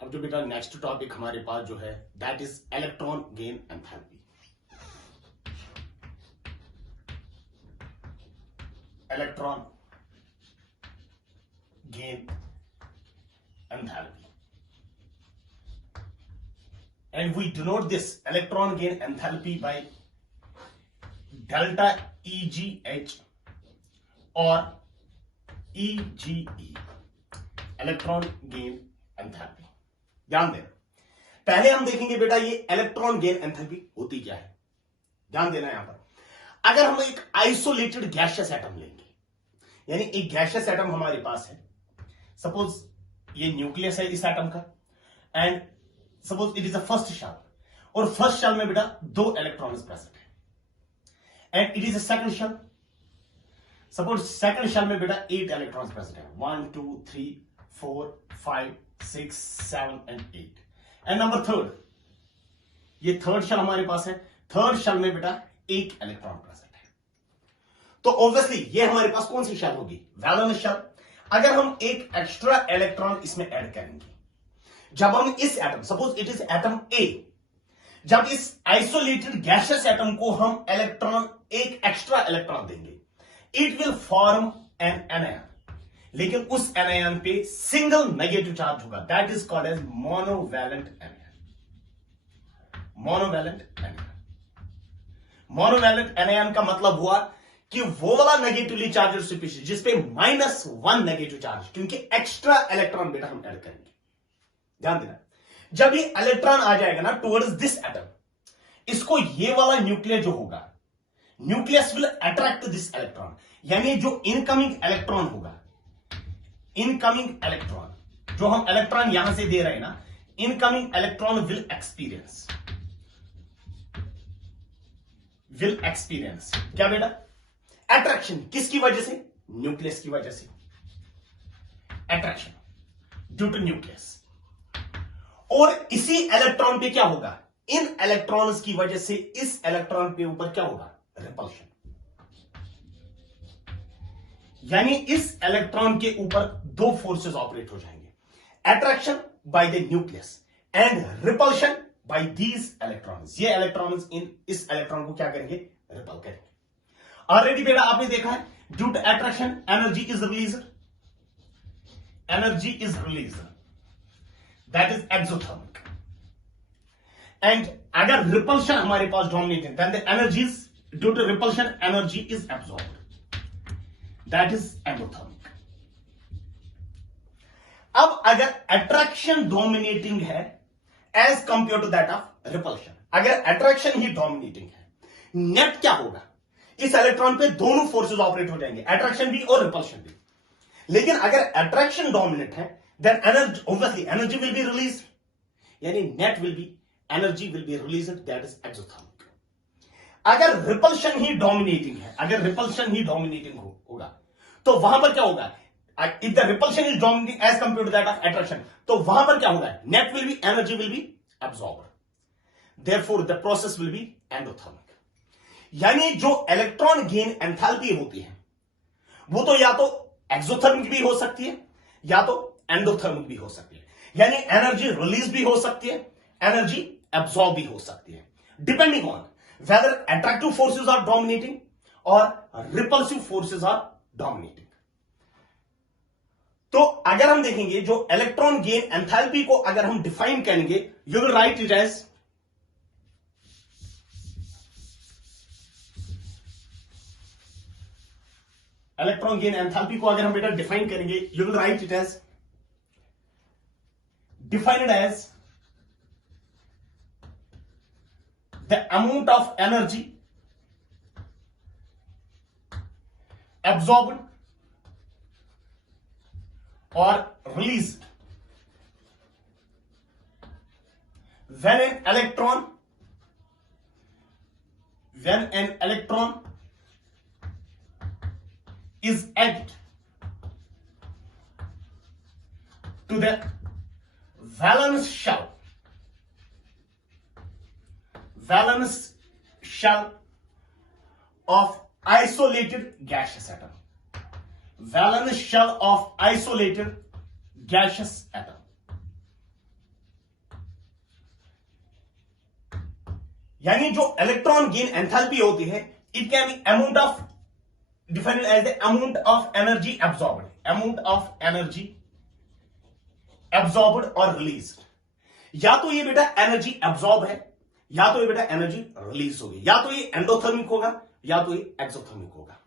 अब जो बेटा नेक्स्ट टॉपिक हमारे पास जो है that is electron gain enthalpy. Electron gain enthalpy, and we denote this electron gain enthalpy by delta EGH or EGE, electron gain enthalpy। ध्यान देना, पहले हम देखेंगे बेटा ये इलेक्ट्रॉन गेन एंथैल्पी होती क्या है। ध्यान देना यहां पर अगर हम एक आइसोलेटेड गैसियस एटम लेंगे, यानी एक गैसियस एटम हमारे पास है, सपोज ये न्यूक्लियस है इस एटम का, and suppose it is a first shell, और फर्स्ट शेल में बेटा 2 इलेक्ट्रॉन्स प्रेजेंट है, and it is a second shell, suppose second shell में बेटा 8 इलेक्ट्रॉन्स प्रेजेंट है, 1 2 3 4 5 6 7 एंड 8, एंड नंबर थर्ड, ये थर्ड शेल हमारे पास है, थर्ड शेल में बेटा 1 इलेक्ट्रॉन प्रेजेंट है। तो ऑब्वियसली ये हमारे पास कौन सी शेल होगी, वैलेंस शेल। अगर हम एक एक्स्ट्रा इलेक्ट्रॉन इसमें ऐड करेंगे, जब हम इस atom, suppose it is atom A, जब इस आइसोलेटेड गैसियस एटम को हम इलेक्ट्रॉन, एक एक्स्ट्रा इलेक्ट्रॉन देंगे, it will form an anion, लेकिन उस एनायन पे सिंगल नेगेटिव चार्ज होगा, that is called as monovalent anion. Monovalent anion, monovalent anion का मतलब हुआ कि वो वाला नेगेटिवली चार्ज स्पीशीज जिसपे -1 नेगेटिव चार्ज, क्योंकि एक्स्ट्रा इलेक्ट्रॉन बेटा हम ऐड करेंगे। ध्यान देना, जब ये इलेक्ट्रॉन आ जाएगा ना टुवर्ड्स दिस एटम, इसको ये वाला न्यूक्लियस जो होगा, nucleus will attract this electron, यानी जो इनकमिंग इलेक्ट्रॉन होगा, इनकमिंग इलेक्ट्रॉन जो हम इलेक्ट्रॉन यहां से दे रहे हैं ना, इनकमिंग इलेक्ट्रॉन विल एक्सपीरियंस क्या बेटा, अट्रैक्शन। किसकी वजह से, न्यूक्लियस की वजह से, अट्रैक्शन ड्यू टू न्यूक्लियस। और इसी इलेक्ट्रॉन पे क्या होगा, इन इलेक्ट्रॉन्स की वजह से इस इलेक्ट्रॉन पे ऊपर क्या होगा, रिपल्शन, यानी इस इलेक्ट्रॉन के ऊपर 2 फोर्सेस ऑपरेट हो जाएंगे, attraction by the nucleus and repulsion by these electrons. ये इलेक्ट्रॉन्स इस इलेक्ट्रॉन को क्या करेंगे, रिपल करेंगे। ऑलरेडी बेटा आपने देखा है, due to attraction energy is released, energy is released, that is exothermic. And अगर रिपल्शन हमारे पास dominating, then the energies due to repulsion energy is absorbed, that is endothermic. अब अगर अट्रैक्शन डोमिनेटिंग है as compare to that of repulsion, अगर attraction ही dominating है, net क्या होगा, इस इलेक्ट्रॉन पे दोनों फोर्सेस ऑपरेट हो जाएंगे, अट्रैक्शन भी और रिपल्शन भी। लेकिन अगर अट्रैक्शन डोमिनेट है, then energy, obviously energy will be released, यानी net will be, energy will be released, that is exothermic। अगर रिपल्शन ही डोमिनेटिंग है, अगर रिपल्शन ही डोमिनेटिंग होगा, तो वहां पर क्या होगा, if the repulsion is dominating as compared to that of attraction, तो वहां पर क्या होगा, net will be, energy will be absorbed, therefore the process will be endothermic। यानी जो इलेक्ट्रॉन गेन एंथैल्पी होती है वो तो या तो एक्सोथर्मिक भी हो सकती है या तो एंडोथर्मिक भी हो सकती है, यानी एनर्जी रिलीज भी हो सकती है, एनर्जी एब्सॉर्ब भी हो सकती है, depending on whether attractive forces are dominating और रिपल्सिव फोर्सेस आर डोमिनेटिंग। तो अगर हम देखेंगे जो इलेक्ट्रॉन गेन एंथैल्पी को अगर हम डिफाइन करेंगे, you will write it as electron gain enthalpy को अगर हम बेटा डिफाइन करेंगे, you will write it as defined as the amount of energy absorbed or released when an electron is added to the valence shell of isolated gaseous atom, valence shell of isolated gaseous atom, यानी जो electron gain enthalpy होती है, it can be amount of defined as the amount of energy absorbed, amount of energy absorbed और released. या तो ये बेटा energy absorb है, या तो ये बेटा एनर्जी रिलीज होगी, या तो ये एंडोथर्मिक होगा, या तो ये एक्सोथर्मिक होगा,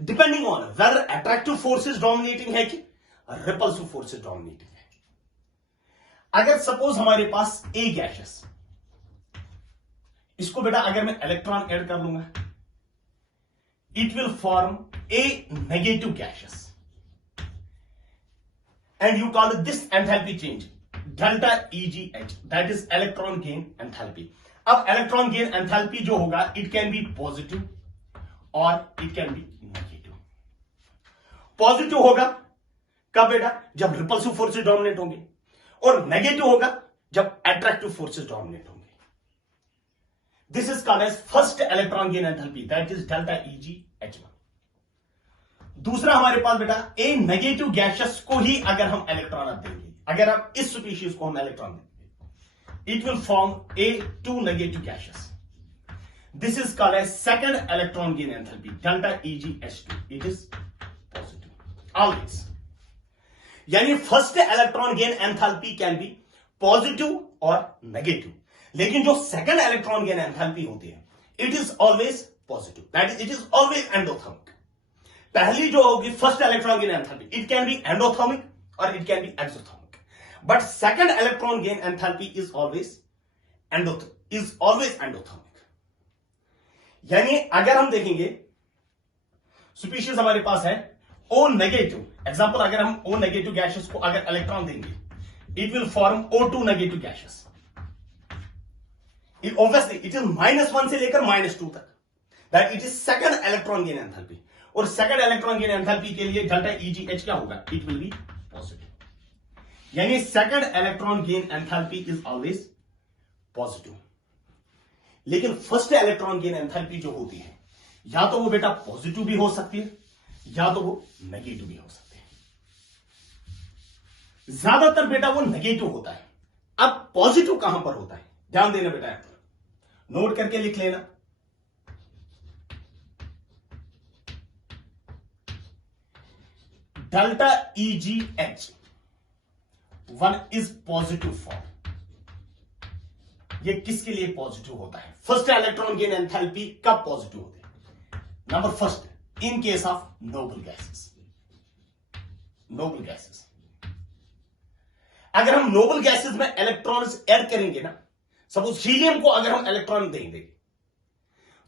depending on whether attractive forces dominating है कि रिपल्सिव फोर्सेस डोमिनेटिंग है। अगर सपोज हमारे पास ए गैसेस, इसको बेटा अगर मैं इलेक्ट्रॉन ऐड कर लूंगा, it will form A negative gases and you call this enthalpy change delta EGH, that is electron gain enthalpy. अब इलेक्ट्रॉन गेन एंथैल्पी जो होगा, इट कैन बी पॉजिटिव और it can B negative. Positive होगा कब बेटा? जब repulsive forces dominate होंगे, और नेगेटिव होगा जब अट्रैक्टिव फोर्सेस डोमिनेट होंगे। This is called as first electron gain enthalpy, that is delta EGH1। दूसरा हमारे पास बेटा ए नेगेटिव गैसेस को ही अगर हम इलेक्ट्रॉन देंगे, अगर हम इस स्पीशीज को हम इलेक्ट्रॉन देंगे, it will form A2 negative gaseous. This is called as second electron gain enthalpy, delta EGH2, it is positive always. यानी first electron gain enthalpy can be positive और नेगेटिव, लेकिन जो सेकंड इलेक्ट्रॉन गेन एंथैल्पी होती है, it is always positive, that is it is always endothermic. पहली जो होगी first electron gain enthalpy, it can be endothermic और it can be exothermic, but second electron gain enthalpy is always endothermic. यानी अगर हम देखेंगे स्पीशीज हमारे पास है O नेगेटिव, एग्जांपल अगर हम O नेगेटिव गैसेस को अगर इलेक्ट्रॉन देंगे, it will form O2 negative gaseous. Obviously it is -1 से लेकर -2 तक, that it is second electron gain enthalpy. और सेकंड इलेक्ट्रॉन गेन एंथैल्पी के लिए डेल्टा EGH क्या होगा? It will be positive. यानी second electron gain enthalpy is always positive, लेकिन फर्स्ट इलेक्ट्रॉन गेन एंथैल्पी जो होती है, या तो वो बेटा पॉजिटिव भी हो सकती है, या तो वो नेगेटिव भी हो सकती है। ज्यादातर बेटा वो नेगेटिव होता है। अब पॉजिटिव कहां पर होता है, ध्यान देना बेटा, यहां पर नोट करके लिख लेना। Delta EGH1 is positive form. ये किसके लिए पॉजिटिव होता है? फर्स्ट इलेक्ट्रॉन गेन एंथैल्पी कब पॉजिटिव होती है? Number first, in case of noble gases. Noble gases, अगर हम नोबल गैसेस में इलेक्ट्रॉन्स ऐड करेंगे ना, सपोज हीलियम को अगर हम इलेक्ट्रॉन देंगे,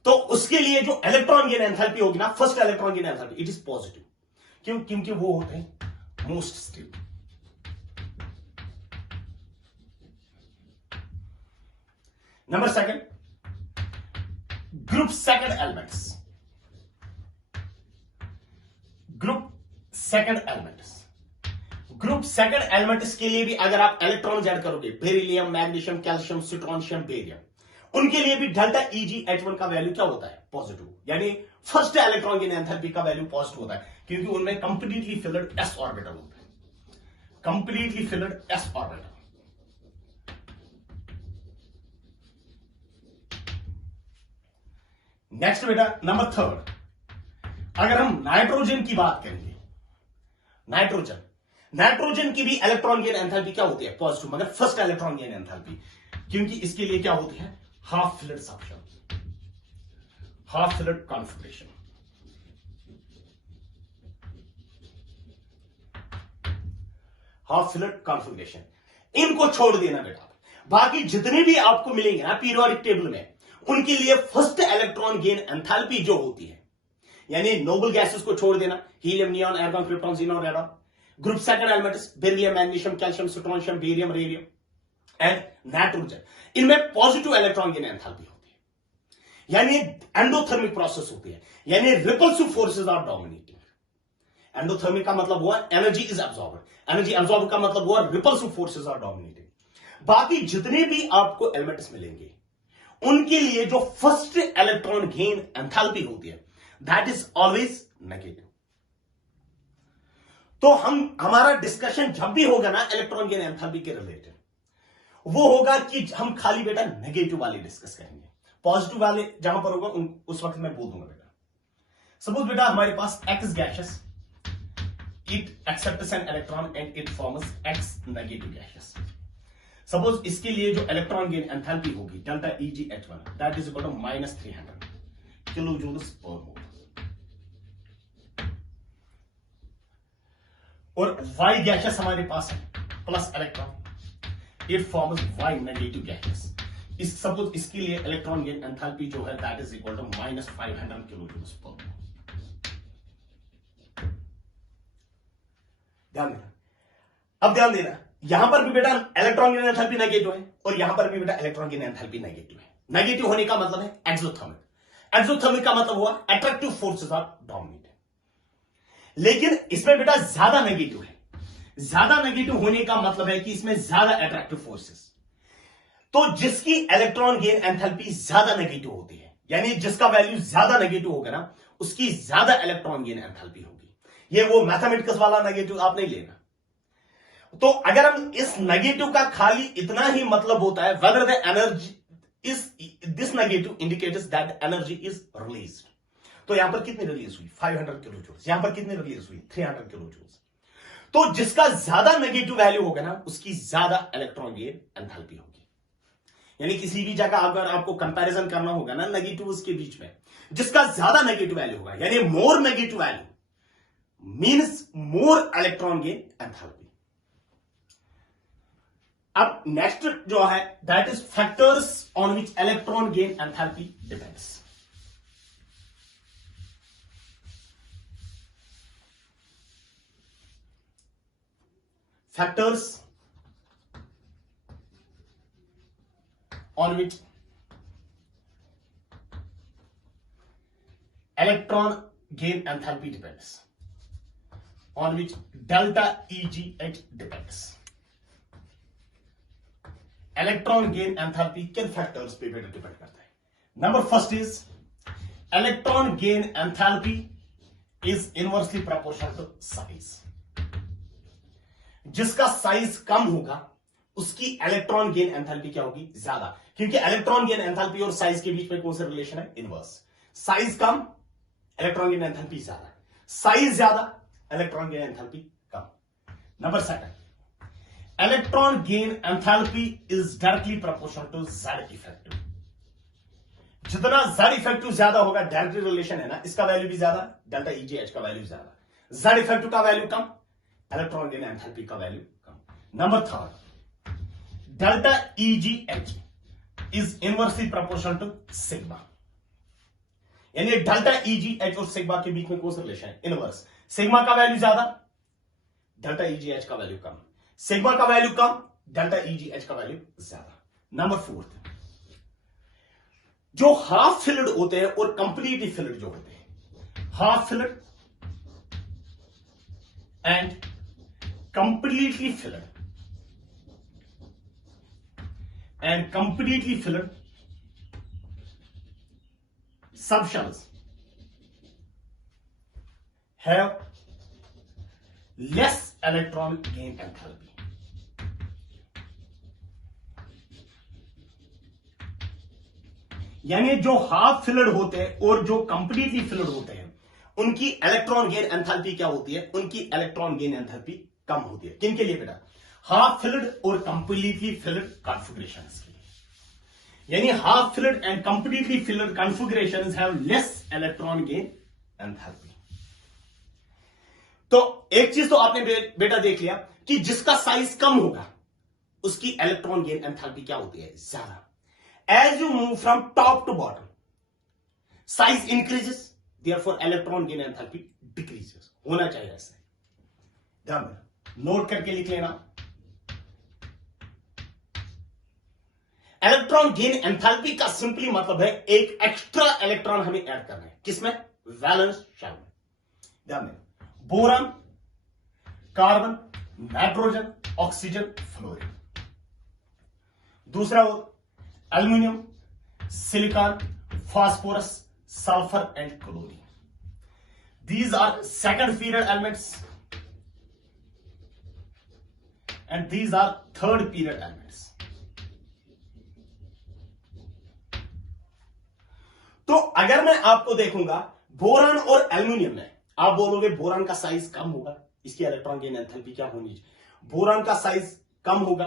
तो उसके लिए जो इलेक्ट्रॉन गेन एंथैल्पी होगी ना, first electron gain enthalpy, it is positive. क्यों? क्योंकि वो होते हैं most stable. Number second, group second elements. Group second elements के लिए भी अगर आप इलेक्ट्रॉन ऐड करोगे, beryllium, magnesium, calcium, strontium, barium, उनके लिए भी डेल्टा EGH1 का वैल्यू क्या होता है? पॉजिटिव। यानी फर्स्ट इलेक्ट्रॉन गेन एंथैल्पी का वैल्यू पॉजिटिव होता है, क्योंकि उनमें कंप्लीटली फिल्ड s ऑर्बिटल होता है, completely filled s orbital. Next बेटा, नंबर थर्ड, अगर हम नाइट्रोजन की बात करेंगे, नाइट्रोजन की भी इलेक्ट्रॉन गेन एंथैल्पी क्या होती है? पॉजिटिव, मगर फर्स्ट इलेक्ट्रॉन गेन एंथैल्पी, क्योंकि इसके लिए क्या होती है? Half filled subshell, half filled configuration. Half filled configuration, इनको छोड़ देना बेटा। बाकी जितने भी आपको मिलेंगे ना पीरियोडिक टेबल में, उनके लिए फर्स्ट इलेक्ट्रॉन गेन एंथैल्पी जो होती है, यानी नोबल गैसेस को छोड़ देना, helium, neon, argon, krypton, xenon, radon, group second elements, beryllium, magnesium, calcium, strontium, barium, radium and nitrogen, इनमें पॉजिटिव इलेक्ट्रॉन गेन एंथैल्पी होती है, यानी एंडोथर्मिक प्रोसेस होती है, यानी repulsive forces are dominating. Endothermic का मतलब हुआ energy is absorbed, energy absorb का मतलब हुआ रिपल्सिव फोर्सेस आर डोमिनेटिंग। बाकी जितने भी आपको एलिमेंट्स मिलेंगे, उनके लिए जो फर्स्ट इलेक्ट्रॉन गेन एंथैल्पी होती है, दैट इज ऑलवेज नेगेटिव। तो हमारा डिस्कशन जब भी होगा ना इलेक्ट्रॉन गेन एंथैल्पी के रिलेटेड, वो होगा कि हम खाली बेटा नेगेटिव वाली डिस्कस करेंगे। पॉजिटिव वाले जहां पर होगा उस वक्त मैं बोल दूंगा बेटा। सपोज बेटा हमारे पास X gaseous, it accepts an electron and it forms X negative gaseous। Suppose इसके लिए जो इलेक्ट्रॉन गेन एंथैल्पी होगी डेल्टा EgH1 that is equal to -300 kilojoules per mole. और Y गैसेस हमारे पास है plus electron, it forms Y negative gaseous. इस सपोज इसके लिए इलेक्ट्रॉन गेन एंथैल्पी जो है that is equal to -500 kilojoules per mole. ध्यान देना, अब ध्यान देना, यहां पर भी बेटा इलेक्ट्रॉन गेन एंथैल्पी नेगेटिव है और यहां पर भी बेटा इलेक्ट्रॉन गेन एंथैल्पी नेगेटिव है। नेगेटिव होने का मतलब है एक्सोथर्मिक। एक्सोथर्मिक का मतलब हुआ अट्रैक्टिव फोर्सेस आर डोमिनेट। लेकिन इसमें बेटा ज्यादा नेगेटिव है। ज्यादा नेगेटिव होने का मतलब है कि इसमें ज्यादा अट्रैक्टिव फोर्सेस, तो जिसकी इलेक्ट्रॉन गेन एंथैल्पी ज्यादा नेगेटिव होती है, यानी जिसका वैल्यू ज्यादा नेगेटिव होगा ना, उसकी ज्यादा इलेक्ट्रॉन गेन एंथैल्पी होगी। ये वो मैथमेटिक्स वाला नेगेटिव आप नहीं लेना। तो अगर हम इस नेगेटिव का खाली इतना ही मतलब होता है whether the energy is this negative indicates that energy is released. तो यहां पर कितनी रिलीज हुई 500 किलो जूल्स, यहां पर कितनी रिलीज हुई 300 किलो जूल्स। तो जिसका ज्यादा नेगेटिव वैल्यू होगा ना, उसकी ज्यादा इलेक्ट्रॉन गेन एंथैल्पी होगी। यानी किसी भी जगह अगर आपको कंपैरिजन करना होगा ना नेगेटिव के बीच में, जिसका ज्यादा नेगेटिव वैल्यू होगा यानी more negative value means more electron gain enthalpy. अब नेक्स्ट जो है that is factors on which electron gain enthalpy depends. Factors on which electron gain enthalpy depends, on which delta EgH depends. Electron gain enthalpy किन factors पे बेटा depend करता है? Number first is electron gain enthalpy is inversely proportional to size. जिसका size कम होगा उसकी electron gain enthalpy क्या होगी? ज्यादा, क्योंकि इलेक्ट्रॉन गेन एंथैल्पी और साइज के बीच में कौन सा रिलेशन है? इनवर्स। साइज कम, इलेक्ट्रॉन गेन एंथैल्पी ज्यादा, साइज ज्यादा, इलेक्ट्रॉन गेन एंथैल्पी कम। Number second, electron gain enthalpy is directly proportional to Z effective. जितना Z इफेक्टिव ज्यादा होगा, डायरेक्ट रिलेशन है ना, इसका वैल्यू भी ज्यादा, डेल्टा EgH का वैल्यू ज्यादा, Z इफेक्टिव का वैल्यू कम, इलेक्ट्रॉन गेन एंथैल्पी का वैल्यू कम। Number third, delta EgH is inversely proportional to sigma. यानी डेल्टा EgH और सिग्मा के बीच में कौन सा रिलेशन है? इनवर्स। सिग्मा का वैल्यू ज्यादा, डेल्टा EgH का वैल्यू कम, सिग्मा का वैल्यू कम, डेल्टा EgH का वैल्यू ज्यादा। नंबर फोर्थ, जो हाफ फिल्ड होते हैं और कंप्लीटली फिल्ड जो होते हैं, half filled and completely filled subshells have less electron gain enthalpy। यानी जो हाफ फिल्ड होते हैं और जो कंप्लीटली फिल्ड होते हैं, उनकी इलेक्ट्रॉन गेन एंथैल्पी क्या होती है? उनकी इलेक्ट्रॉन गेन एंथैल्पी कम होती है। किन के लिए बेटा? हाफ फिल्ड और कंप्लीटली फिल्ड कॉन्फ़िगरेशन के लिए। यानी half filled and completely filled configurations have less electron gain enthalpy. तो एक चीज तो आपने बेटा देख लिया कि जिसका साइज कम होगा उसकी इलेक्ट्रॉन गेन एंथैल्पी क्या होती है? ज्यादा। As you move from top to bottom, size increases, therefore electron gain enthalpy decreases. होना चाहिए ऐसे। ध्यान देना, नोट करके लिख लेना। इलेक्ट्रॉन गेन एंथैल्पी का सिंपली मतलब है एक एक्स्ट्रा इलेक्ट्रॉन हमें ऐड करना है। किसमें? वैलेंस शेल में। ध्यान देना, boron, carbon, nitrogen, oxygen, fluorine. दूसरा वो aluminium, silicon, phosphorus, sulphur and chlorine. These are second period elements and these are third period elements। तो अगर मैं आपको देखूंगा बोरान और एल्यूमिनियम में, आप बोलोगे बोरान का साइज कम होगा, इसकी इलेक्ट्रॉन गेन एंथैल्पी क्या होनी चाहिए? बोरान का साइज कम होगा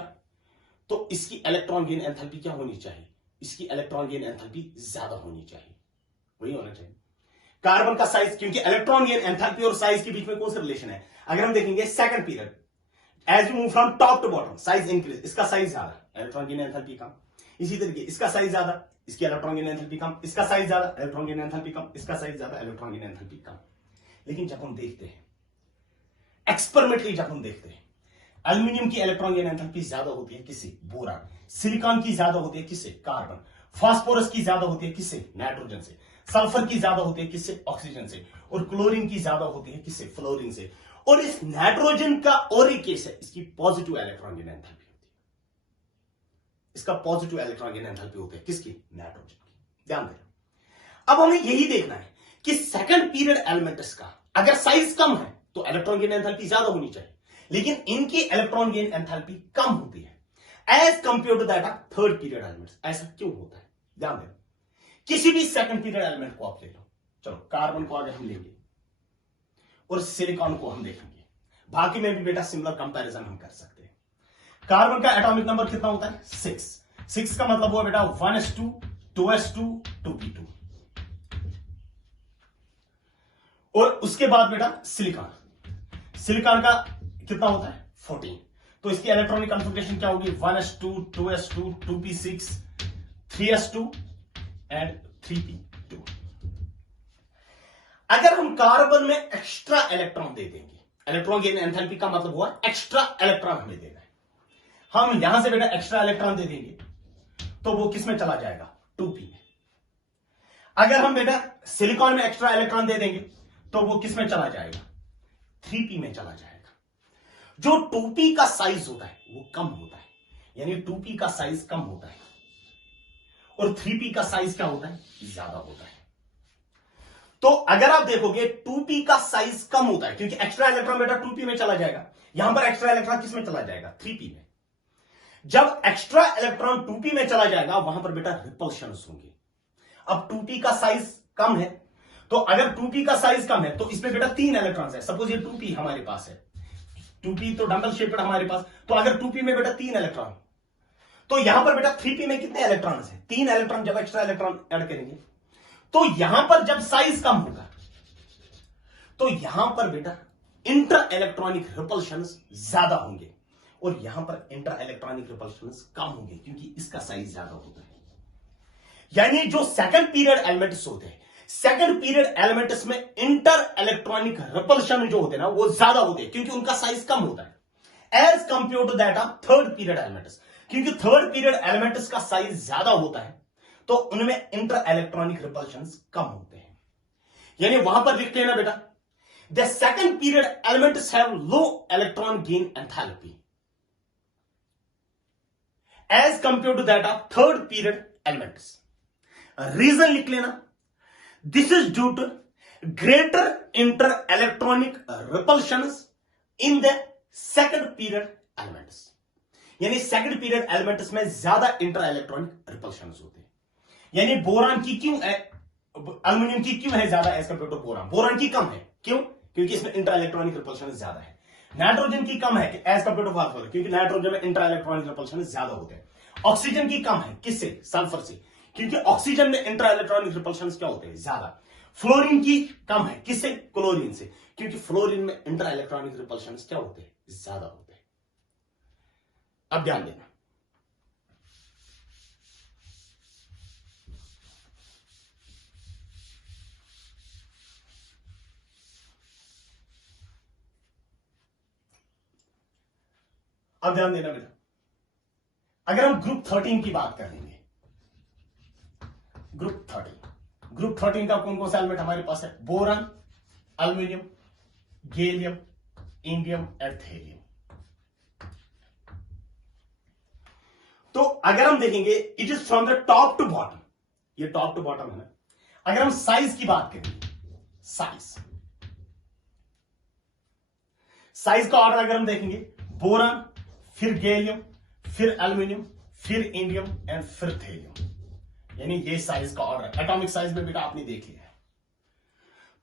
तो इसकी इलेक्ट्रॉन गेन एंथैल्पी क्या होनी चाहिए? इसकी इलेक्ट्रॉन गेन एंथैल्पी ज्यादा होनी चाहिए, वही होना चाहिए। कार्बन का साइज, क्योंकि इलेक्ट्रॉन गेन एंथैल्पी और साइज के बीच में कौन सा रिलेशन है? अगर हम देखेंगे second period, as you move from top to bottom size increase, इसका साइज ज्यादा, इलेक्ट्रॉन गेन एंथैल्पी कम। इसी तरीके इसका साइज ज्यादा, इसकी इलेक्ट्रॉन गेन एंथैल्पी कम, इसका साइज ज्यादा, इलेक्ट्रॉन गेन एंथैल्पी कम, इसका साइज ज्यादा, इलेक्ट्रॉन गेन एंथैल्पी कम। लेकिन जब हम देखते हैं एक्सपेरिमेंटली, जब हम देखते हैं एल्यूमिनियम की इलेक्ट्रॉन गेन एंथैल्पी ज्यादा होती है किससे? बोरान। सिलिकॉन की ज्यादा होती है किससे? कार्बन। फास्फोरस की ज्यादा होती है किससे? नाइट्रोजन से। सल्फर की ज्यादा होती है किससे? ऑक्सीजन से। और क्लोरीन की ज्यादा होती है किससे? फ्लोरीन से। और इस नाइट्रोजन का और एक केस है, इसकी पॉजिटिव इलेक्ट्रॉन गेन एंथैल्पी होती है, इसका पॉजिटिव इलेक्ट्रॉन गेन एंथैल्पी होती है किसकी? नाइट्रोजन की। ध्यान देना। अब हमें यही देखना है कि सेकंड पीरियड एलिमेंट्स का अगर साइज कम है तो इलेक्ट्रॉन गेन एंथैल्पी ज्यादा होनी चाहिए, लेकिन इनकी इलेक्ट्रॉन गेन एंथैल्पी कम होती है as compare to that of third period elements. ऐसा क्यों होता है? ध्यान देना। किसी भी सेकंड पीरियड एलिमेंट को आप ले लो, चलो कार्बन को आगे हम लेंगे और सिलिकॉन को हम देखेंगे, बाकी में भी बेटा सिमिलर कंपैरिजन हम कर सकते हैं। कार्बन का एटॉमिक नंबर कितना होता है? 6। 6 का मतलब हुआ बेटा 1s2 2s2 2p2। और उसके बाद बेटा सिलिकॉन, सिलिकॉन का कितना होता है? 14। तो इसकी इलेक्ट्रॉनिक कॉन्फ़िगरेशन क्या होगी? 1s2 2s2 2p6 3s2 and 3p2। अगर हम कार्बन में एक्स्ट्रा इलेक्ट्रॉन दे देंगे, इलेक्ट्रॉन गेन एंथैल्पी का मतलब हुआ एक्स्ट्रा इलेक्ट्रॉन हमें देना है, हम यहां से बेटा एक्स्ट्रा इलेक्ट्रॉन दे देंगे तो वो किस में चला जाएगा? 2p में। अगर हम बेटा सिलिकॉन में एक्स्ट्रा इलेक्ट्रॉन दे देंगे तो वो किस में चला जाएगा? 3p में चला जाएगा। जो 2p का साइज होता है वो कम होता है, यानी 2p का साइज कम होता है और 3p का साइज क्या होता है? ज्यादा होता है। तो अगर आप देखोगे 2p का साइज कम होता है क्योंकि एक्स्ट्रा इलेक्ट्रॉन बेटा 2p में चला जाएगा, यहां पर एक्स्ट्रा इलेक्ट्रॉन किस में चला जाएगा? 3p में। जब एक्स्ट्रा इलेक्ट्रॉन 2p में चला जाएगा वहां पर बेटा रिपल्शंस होंगे। अब 2p का साइज कम है, तो अगर 2p का साइज कम है तो इसमें बेटा 3 इलेक्ट्रॉन्स है। सपोज ये 2p हमारे पास है, 2p तो डबल शेपेड हमारे पास, तो अगर 2p में बेटा 3 इलेक्ट्रॉन, तो यहां पर बेटा 3p में कितने इलेक्ट्रॉन्स है? 3 इलेक्ट्रॉन। जब एक्स्ट्रा इलेक्ट्रॉन ऐड करेंगे तो यहां पर जब साइज कम होगा तो यहां पर बेटा इंटर इलेक्ट्रॉनिक रिपल्शंस ज्यादा होंगे और यहां पर इंटर इलेक्ट्रॉनिक रिपल्शंस कम होंगे क्योंकि इसका साइज ज्यादा होता है। यानी जो सेकंड पीरियड एलिमेंट्स होते हैं, सेकंड पीरियड एलिमेंट्स में इंटर इलेक्ट्रॉनिक रिपल्शन जो होते हैं ना वो ज्यादा होते हैं क्योंकि उनका साइज कम होता है as compare to that of third period elements. क्योंकि थर्ड पीरियड एलिमेंट्स का साइज ज्यादा होता है तो उनमें इंटर इलेक्ट्रॉनिक रिपल्शंस कम होते हैं। यानी वहां पर लिख लेना बेटा, the second period elements have low electron gain enthalpy as compare to that of third period elements. Reason लिख लेना, this is due to greater inter electronic repulsions in the second period elements. यानी second period elements में ज्यादा inter electronic repulsions होते हैं। यानी boron की क्यों है, एल्यूमिनियम की क्यों है ज्यादा as compare to boron? Boron की कम है, क्यों? क्योंकि इसमें इंटर इलेक्ट्रॉनिक रिपल्शन ज्यादा है। नाइट्रोजन की कम है एज कंपेयर टू फास्फोरस, क्योंकि नाइट्रोजन में इंटर इलेक्ट्रॉनिक रिपल्शन ज्यादा होते हैं। ऑक्सीजन की कम है, किससे? सल्फर से, क्योंकि ऑक्सीजन में इंटर इलेक्ट्रॉनिक रिपल्शन क्या होते हैं? ज्यादा। फ्लोरीन की कम है, किससे? क्लोरीन से, क्योंकि फ्लोरीन में इंटर इलेक्ट्रॉनिक रिपल्शन क्या होते हैं? ज्यादा होते हैं। अब ध्यान देना, अब ध्यान देना बेटा, अगर हम ग्रुप 13 की बात करेंगे, ग्रुप 13 का कौन कौन सा एलिमेंट हमारे पास है? Boron, aluminium, gallium, indium and thallium. तो अगर हम देखेंगे it is from the top to bottom, ये टॉप टू बॉटम है ना। अगर हम साइज की बात करेंगे, साइज का ऑर्डर अगर हम देखेंगे, बोरान, फिर गैलियम, फिर एल्यूमिनियम, फिर इंडियम एंड फिर थेरियम। यानी ये साइज का ऑर्डर, एटॉमिक साइज में बेटा आपने देख लिया है।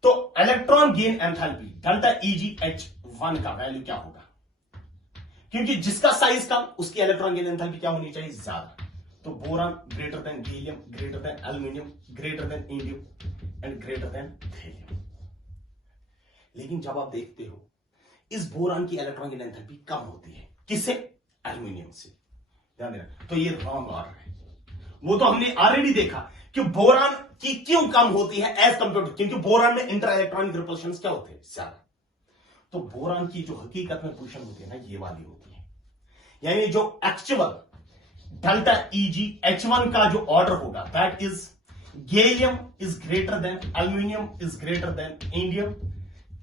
तो electron gain enthalpy delta EgH1 का वैल्यू क्या होगा, क्योंकि जिसका साइज कम उसकी इलेक्ट्रॉन गेन एंथैल्पी क्या होनी चाहिए, ज्यादा। तो boron greater than gallium, greater than aluminium, greater than indium and greater than thallium. लेकिन जब आप देखते हो इस बोरान की इलेक्ट्रॉन गेन एंथैल्पी कम होती है, किससे, एल्यूमिनियम से, ध्यान देना। तो ये रॉन्ग ऑर्डर है। वो तो हमने ऑलरेडी देखा कि बोरान की क्यों कम होती है एज कंपेयर टू, क्योंकि बोरान में इंटर इलेक्ट्रॉनिक रिपल्शन क्या होते हैं, ज्यादा। तो बोरान की जो हकीकत में पोजीशन होती है ना, ये वाली होती है। यानी जो एक्चुअल डेल्टा EgH1 का जो ऑर्डर होगा, that is gallium is greater then aluminium is greater then indium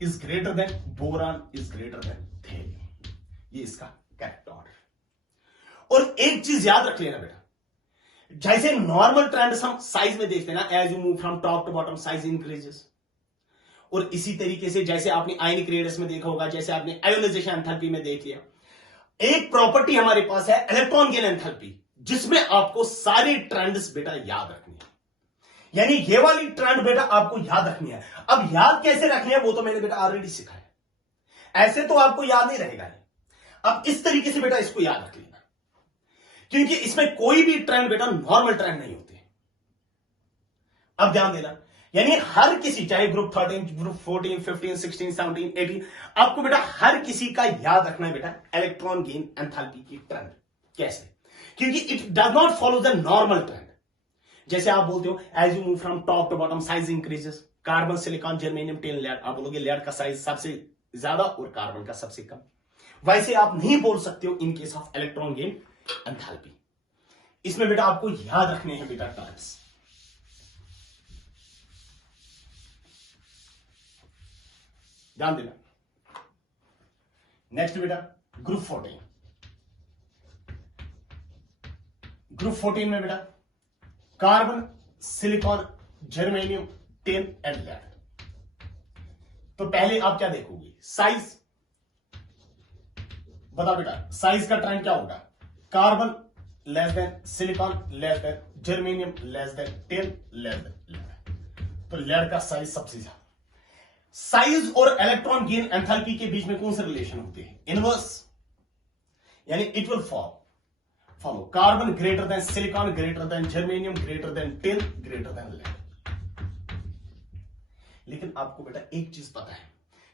is greater then boron is greater then thallium. ये इसका करेक्ट ऑर्डर। और एक चीज याद रख लेना बेटा, जैसे नॉर्मल ट्रेंड्स हम साइज में देखते हैं ना, as you move from top to bottom size increases, और इसी तरीके से जैसे आपने आयनिक रेडियस में देखा होगा, जैसे आपने आयोनाइजेशन एंथैल्पी में देख लिया, एक प्रॉपर्टी हमारे पास है इलेक्ट्रॉन गेन एंथैल्पी, जिसमें आपको सारे ट्रेंड्स बेटा याद रखनी है। यानी ये वाली ट्रेंड बेटा आपको याद रखनी है। अब याद कैसे रखनी है वो तो मैंने बेटा ऑलरेडी सिखाया, ऐसे तो आपको याद नहीं रहेगा। अब इस तरीके से बेटा इसको याद रख लेना, क्योंकि इसमें कोई भी ट्रेंड बेटा नॉर्मल ट्रेंड नहीं होते। अब ध्यान देना, यानी हर किसी, चाहे ग्रुप 13, ग्रुप 14, 15, 16, 17, 18, आपको बेटा हर किसी का याद रखना है बेटा इलेक्ट्रॉन गेन एंथैल्पी की ट्रेंड। कैसे, क्योंकि it does not follow the normal trend. जैसे आप बोलते हो as you move from top to bottom size increases, carbon, silicon, germanium, tin, lead, आप बोलोगे लेड का साइज सबसे ज्यादा और कार्बन का सबसे कम। वैसे आप नहीं बोल सकते हो इन case of electron gain enthalpy. इसमें बेटा आपको याद रखने हैं बेटा टर्म्स। ध्यान देना। नेक्स्ट बेटा ग्रुप 14। ग्रुप 14 में बेटा carbon, silicon, germanium, tin and lead. तो पहले आप क्या देखोगे, साइज। बता बेटा साइज का ट्रेंड क्या होगा, carbon less than silicon less than germanium less than tin less than lead. तो लेड का साइज सबसे ज्यादा। साइज और इलेक्ट्रॉन गेन एंथैल्पी के बीच में कौन से रिलेशन होते हैं, इनवर्स। यानी it will follow carbon greater than silicon greater than germanium greater than tin greater than lead. लेकिन आपको बेटा एक चीज पता है,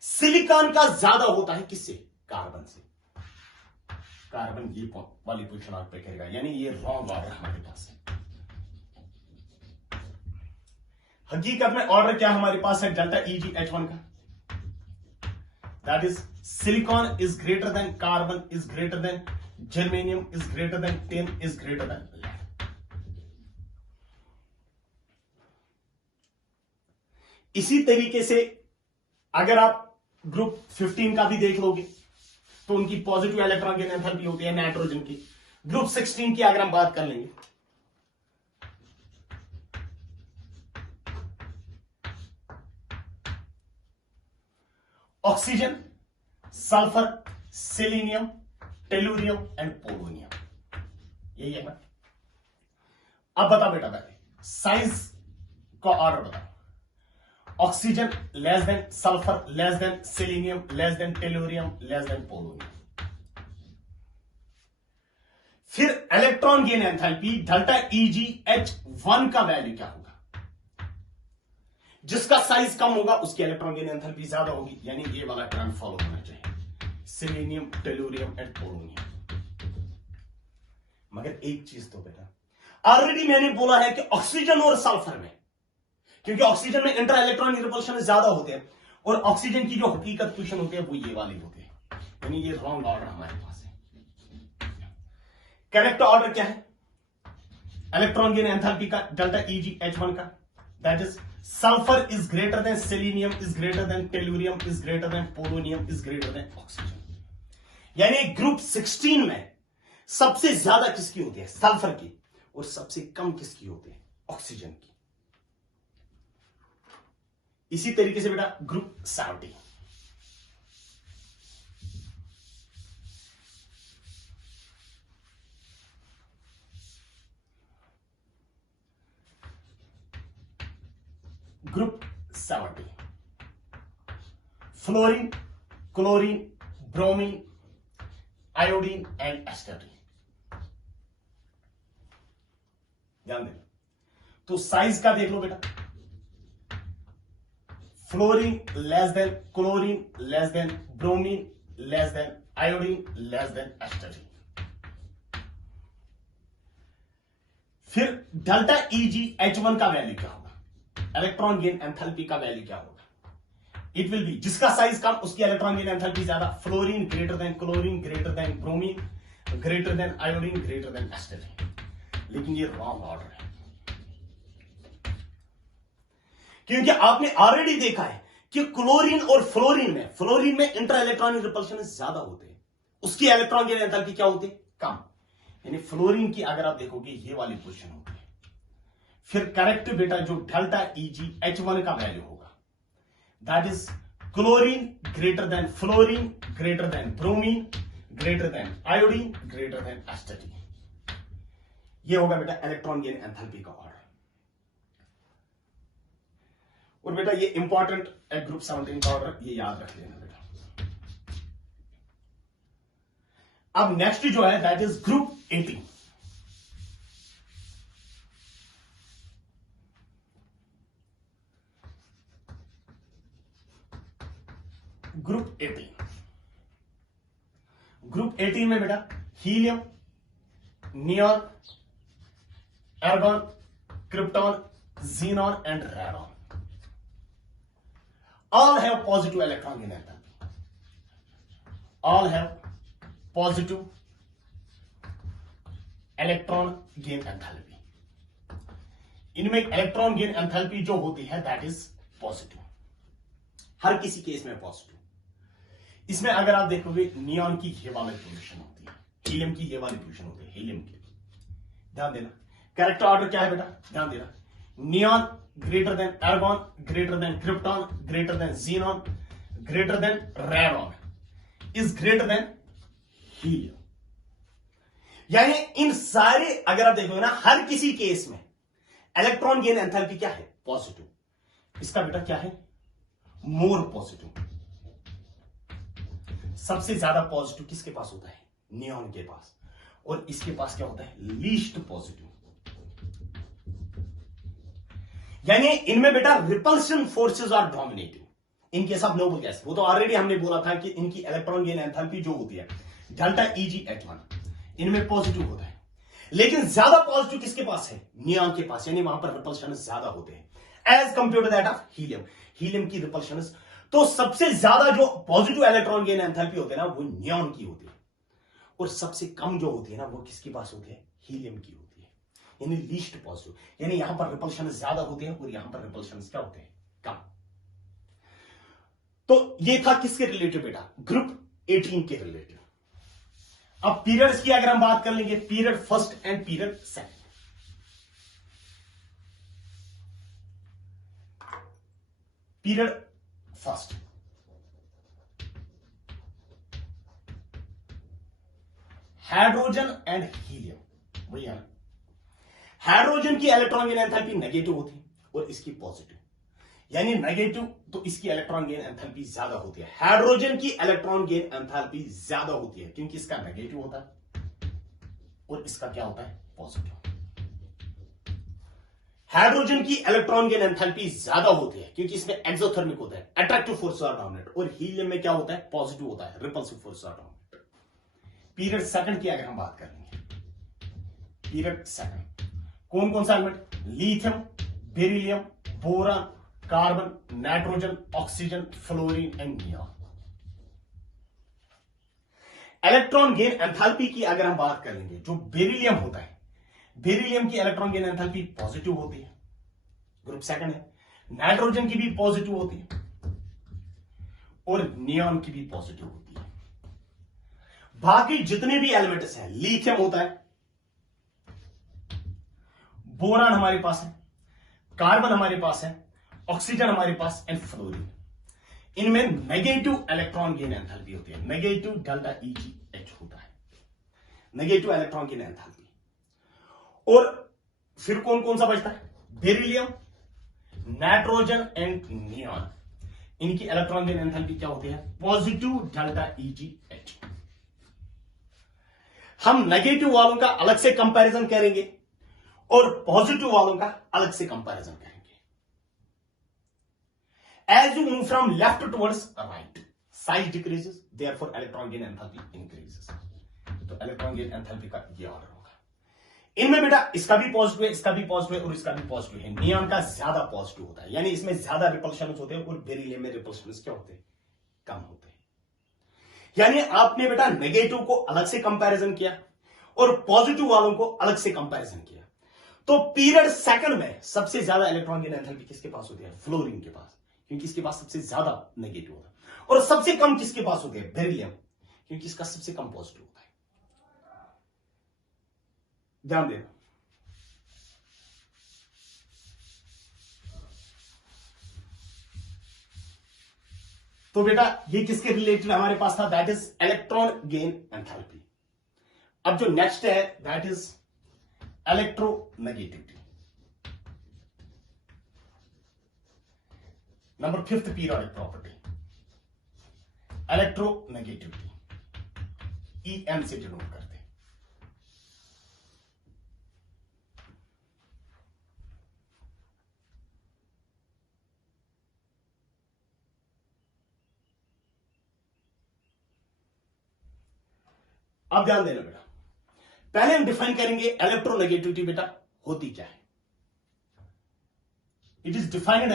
सिलिकॉन का ज्यादा होता है किससे, कार्बन से। कार्बन ये वाली पोजीशन आप पे करेगा, यानी ये रॉन्ग ऑर्डर हमारे पास है। हकीकत में ऑर्डर क्या हमारे पास है डेल्टा EgH1 का, that is silicon is greater than carbon is greater than germanium is greater than tin is greater than lead. इसी तरीके से अगर आप ग्रुप 15 का भी देख लोगे तो उनकी पॉजिटिव इलेक्ट्रॉन गेन एंथैल्पी होती है नाइट्रोजन की। ग्रुप 16 की अगर हम बात कर लेंगे, oxygen, sulphur, selenium, tellurium and polonium, यही है ना। अब बता बेटा पहले साइज का ऑर्डर बता। Oxygen less than sulphur less than selenium less than tellurium less than polonium. फिर electron gain enthalpy delta EgH1 का वैल्यू क्या होगा, जिसका साइज कम होगा उसकी इलेक्ट्रॉन गेन एंथैल्पी ज्यादा होगी। यानी ये वाला ट्रेंड फॉलो होना चाहिए, सेलेनियम, टेलुरियम एंड पोलोनियम। मगर एक चीज तो बेटा ऑलरेडी मैंने बोला है कि ऑक्सीजन और सल्फर में, क्योंकि ऑक्सीजन में इंटर इलेक्ट्रॉनिक रिपल्शन ज्यादा होते हैं और ऑक्सीजन की जो हकीकत पोजीशन होती है वो ये वाली होती है। यानी ये रॉन्ग ऑर्डर हमारे पास है। करेक्ट ऑर्डर क्या है इलेक्ट्रॉन गेन एंथैल्पी का डेल्टा EgH1 का, that is sulphur is greater then selenium is greater then tellurium is greater then polonium is greater then oxygen. यानी ग्रुप 16 में सबसे ज्यादा किसकी होती है, सल्फर की, और सबसे कम किसकी होती है, ऑक्सीजन की। इसी तरीके से बेटा group 17, group 70, fluorine, chlorine, bromine, iodine and एस्टेटिन। ध्यान देना, तो साइज का देख लो बेटा, fluorine less than chlorine less than bromine less than iodine less than एस्टेटिन। फिर डेल्टा EgH1 का वैल्यू क्या होगा, इलेक्ट्रॉन गेन एंथैल्पी का वैल्यू क्या होगा, इट विल बी, जिसका साइज कम उसकी इलेक्ट्रॉन गेन एंथैल्पी ज्यादा, fluorine greater than chlorine greater than bromine greater than iodine greater than एस्टेटिन। लेकिन ये रॉन्ग ऑर्डर है, क्योंकि आपने ऑलरेडी देखा है कि क्लोरीन और फ्लोरीन में इंटर इलेक्ट्रॉनिक रिपल्शन ज्यादा होते हैं, उसकी इलेक्ट्रॉन गेन एंथैल्पी क्या होती है, कम। यानी फ्लोरीन की अगर आप देखोगे ये वाली पोजीशन होती है। फिर करेक्ट बेटा जो डेल्टा EgH1 का वैल्यू होगा, that is chlorine greater than fluorine greater than bromine greater than iodine greater than एस्टेटिन। ये होगा बेटा इलेक्ट्रॉन गेन एंथैल्पी का ऑर्डर। और बेटा ये इंपॉर्टेंट है ग्रुप 17 का ऑर्डर, ये याद रख लेना बेटा। अब नेक्स्ट जो है दैट इज ग्रुप 18। ग्रुप 18 में बेटा helium, neon, argon, krypton, xenon and radon all have positive electron gain enthalpy, all have positive electron gain enthalpy। इनमें इलेक्ट्रॉन गेन एंथैल्पी जो होती है दैट इज पॉजिटिव, हर किसी केस में पॉजिटिव। इसमें अगर आप देखोगे नियॉन की ये वाली पोजीशन होती है, हीलियम की ये वाली पोजीशन होती है, हीलियम की। ध्यान देना करेक्ट ऑर्डर क्या है बेटा, ध्यान देना, neon greater than argon greater than krypton greater than xenon greater than radon is greater then helium. यानी इन सारे अगर आप देखोगे ना हर किसी केस में इलेक्ट्रॉन गेन एंथैल्पी क्या है, पॉजिटिव। इसका बेटा क्या है, मोर पॉजिटिव। सबसे ज्यादा पॉजिटिव किसके पास होता है, नियॉन के पास, और इसके पास क्या होता है, लीस्ट पॉजिटिव। यानी इनमें बेटा repulsion forces are dominating in case of noble gas. वो तो ऑलरेडी हमने बोला था कि इनकी इलेक्ट्रॉन गेन एंथैल्पी जो होती है डेल्टा EgH1 इनमें पॉजिटिव होता है, लेकिन ज्यादा पॉजिटिव किसके पास है, नियॉन के पास। यानी वहां पर रिपल्शन ज्यादा होते हैं as compare to that of helium. Helium की रिपल्शन, तो सबसे ज्यादा जो पॉजिटिव इलेक्ट्रॉन गेन एंथैल्पी होते हैं ना वो नियॉन की होती है, और सबसे कम जो होती है ना वो किसके पास होती है, हीलियम की होती है, यानी लीस्ट पॉजिटिव। यानी यहां पर रिपल्शन ज्यादा होते हैं और यहां पर रिपल्शन क्या होते हैं, कम। तो ये था किसके रिलेटिव बेटा, ग्रुप 18 के रिलेटिव। अब पीरियड्स की अगर हम बात कर लेंगे, period first and period second. Period first, hydrogen and helium, वही है। हाइड्रोजन की इलेक्ट्रॉन गेन एंथैल्पी नेगेटिव होती है और इसकी पॉजिटिव, यानी नेगेटिव तो इसकी इलेक्ट्रॉन गेन एंथैल्पी ज्यादा होती है। हाइड्रोजन की इलेक्ट्रॉन गेन एंथैल्पी ज्यादा होती है क्योंकि इसका नेगेटिव होता है और इसका क्या होता है, पॉजिटिव। हाइड्रोजन की इलेक्ट्रॉन गेन एंथैल्पी ज्यादा होती है क्योंकि इसमें एक्सोथर्मिक होता है, अट्रैक्टिव फोर्स आर डोमिनेट, और हीलियम में क्या होता है, पॉजिटिव होता है, repulsive force are dominate. Period second की अगर हम बात करेंगे, पीरियड सेकंड कौन कौन सा element, lithium, beryllium, boron, carbon, nitrogen, oxygen, fluorine and neon. Electron gain enthalpy की अगर हम बात करेंगे, जो बेरिलियम होता है, बेरिलियम की इलेक्ट्रॉन गेन एंथैल्पी पॉजिटिव होती है, ग्रुप सेकंड है। नाइट्रोजन की भी पॉजिटिव होती है और नियॉन की भी पॉजिटिव होती है। बाकी जितने भी एलिमेंट्स हैं, लिथियम होता है, बोरान हमारे पास है, कार्बन हमारे पास है, ऑक्सीजन हमारे पास एंड फ्लोरीन, इनमें नेगेटिव इलेक्ट्रॉन गेन एंथैल्पी होती है, नेगेटिव डेल्टा EgH होता है, नेगेटिव इलेक्ट्रॉन गेन एंथैल्पी। और फिर कौन कौन सा बचता है, बेरिलियम, नाइट्रोजन एंड नियॉन, इनकी इलेक्ट्रॉन गेन एंथैल्पी क्या होती है? Positive delta EgH। हम नेगेटिव वालों का अलग से कंपैरिजन करेंगे और पॉजिटिव वालों का अलग से कंपैरिजन करेंगे। As you move from left towards right, size decreases, therefore electron gain enthalpy increases. तो इलेक्ट्रॉन गेन एंथैल्पी का ये ऑर्डर होगा। इनमें बेटा इसका भी पॉजिटिव है, इसका भी पॉजिटिव है और इसका भी पॉजिटिव है। नियॉन का ज्यादा पॉजिटिव होता है, यानी इसमें ज्यादा रिपल्शन होते हैं और बेरिलियम में रिपल्शन क्या होते हैं? कम होते हैं। यानी आपने बेटा नेगेटिव को अलग से कंपैरिजन किया और पॉजिटिव वालों को अलग से कंपैरिजन किया, तो पीरियड सेकंड में सबसे ज्यादा इलेक्ट्रॉन गेन एंथैल्पी किसके पास होती है? फ्लोरीन के पास, क्योंकि इसके पास सबसे ज्यादा नेगेटिव होता है। और सबसे कम किसके पास होती है? बेरिलियम, क्योंकि इसका सबसे कम पॉजिटिव होता है। ध्यान देना। तो बेटा ये किसके रिलेटेड हमारे पास था? That is electron gain enthalpy. अब जो नेक्स्ट है that is electronegativity. Number 5th periodic property, electronegativity, EN से डिनोट करते हैं। अब ध्यान देना बेटा, पहले हम डिफाइन करेंगे इलेक्ट्रोनेगेटिविटी बेटा होती क्या है। It is defined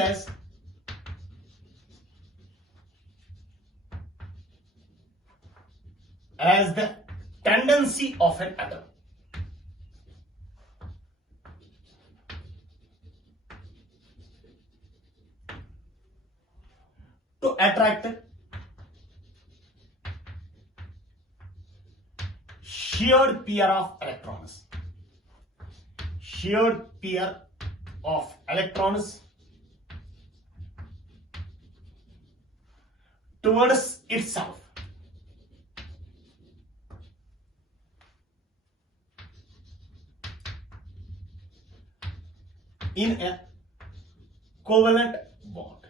as the tendency of an atom to attract shared pair of electrons, shared pair of electrons towards itself in a covalent bond।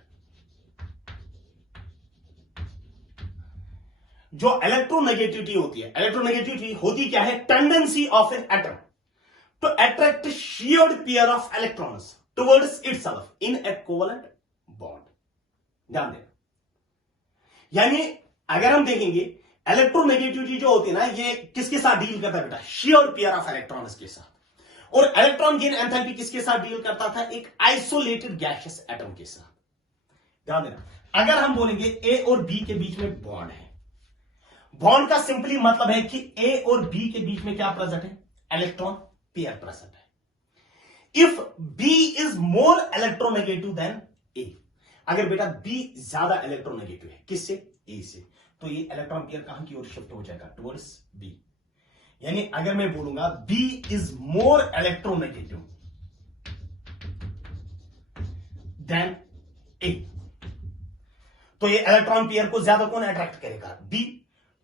जो इलेक्ट्रोनेगेटिविटी होती है, इलेक्ट्रोनेगेटिविटी होती क्या है? Tendency of an atom to attract shared pair of electrons towards itself in a covalent bond. ध्यान दें, यानी अगर हम देखेंगे इलेक्ट्रोनेगेटिविटी जो होती है ना, ये किसके साथ डील करता है बेटा? शेयर्ड पेयर ऑफ इलेक्ट्रॉन्स के साथ। और इलेक्ट्रॉन गेन एंथैल्पी किसके साथ डील करता था? एक आइसोलेटेड गैसियस एटम के साथ। ध्यान देना, अगर हम बोलेंगे ए और बी के बीच में बॉन्ड है, बॉन्ड का सिंपली मतलब है कि ए और बी के बीच में क्या प्रेजेंट है? इलेक्ट्रॉन पेयर प्रेजेंट है। If B is more electronegative than A, अगर बेटा बी ज्यादा इलेक्ट्रोनेगेटिव है किससे? ए से, तो ये इलेक्ट्रॉन पेयर कहां की ओर शिफ्ट हो जाएगा? Towards B. यानी अगर मैं बोलूंगा B is more electronegative than A, तो ये इलेक्ट्रॉन पेयर को ज्यादा कौन अट्रैक्ट करेगा? B।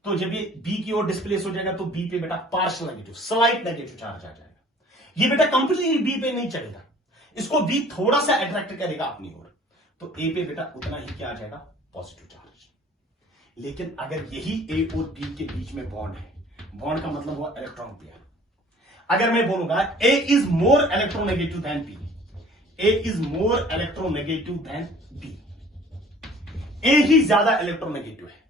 तो जब ये B की ओर डिस्प्लेस हो जाएगा तो B पे बेटा partial negative, slight negative charge आ जाएगा। ये बेटा कंप्लीटली B पे नहीं चलेगा, इसको B थोड़ा सा अट्रैक्ट करेगा अपनी ओर, तो A पे बेटा उतना ही क्या आ जाएगा? Positive charge. लेकिन अगर यही A और B के बीच में बॉन्ड है, बॉन्ड का मतलब हुआ इलेक्ट्रॉन पेयर, अगर मैं बोलूंगा A is more electronegative then B, A is more electronegative then B, A ही ज्यादा इलेक्ट्रोनेगेटिव है,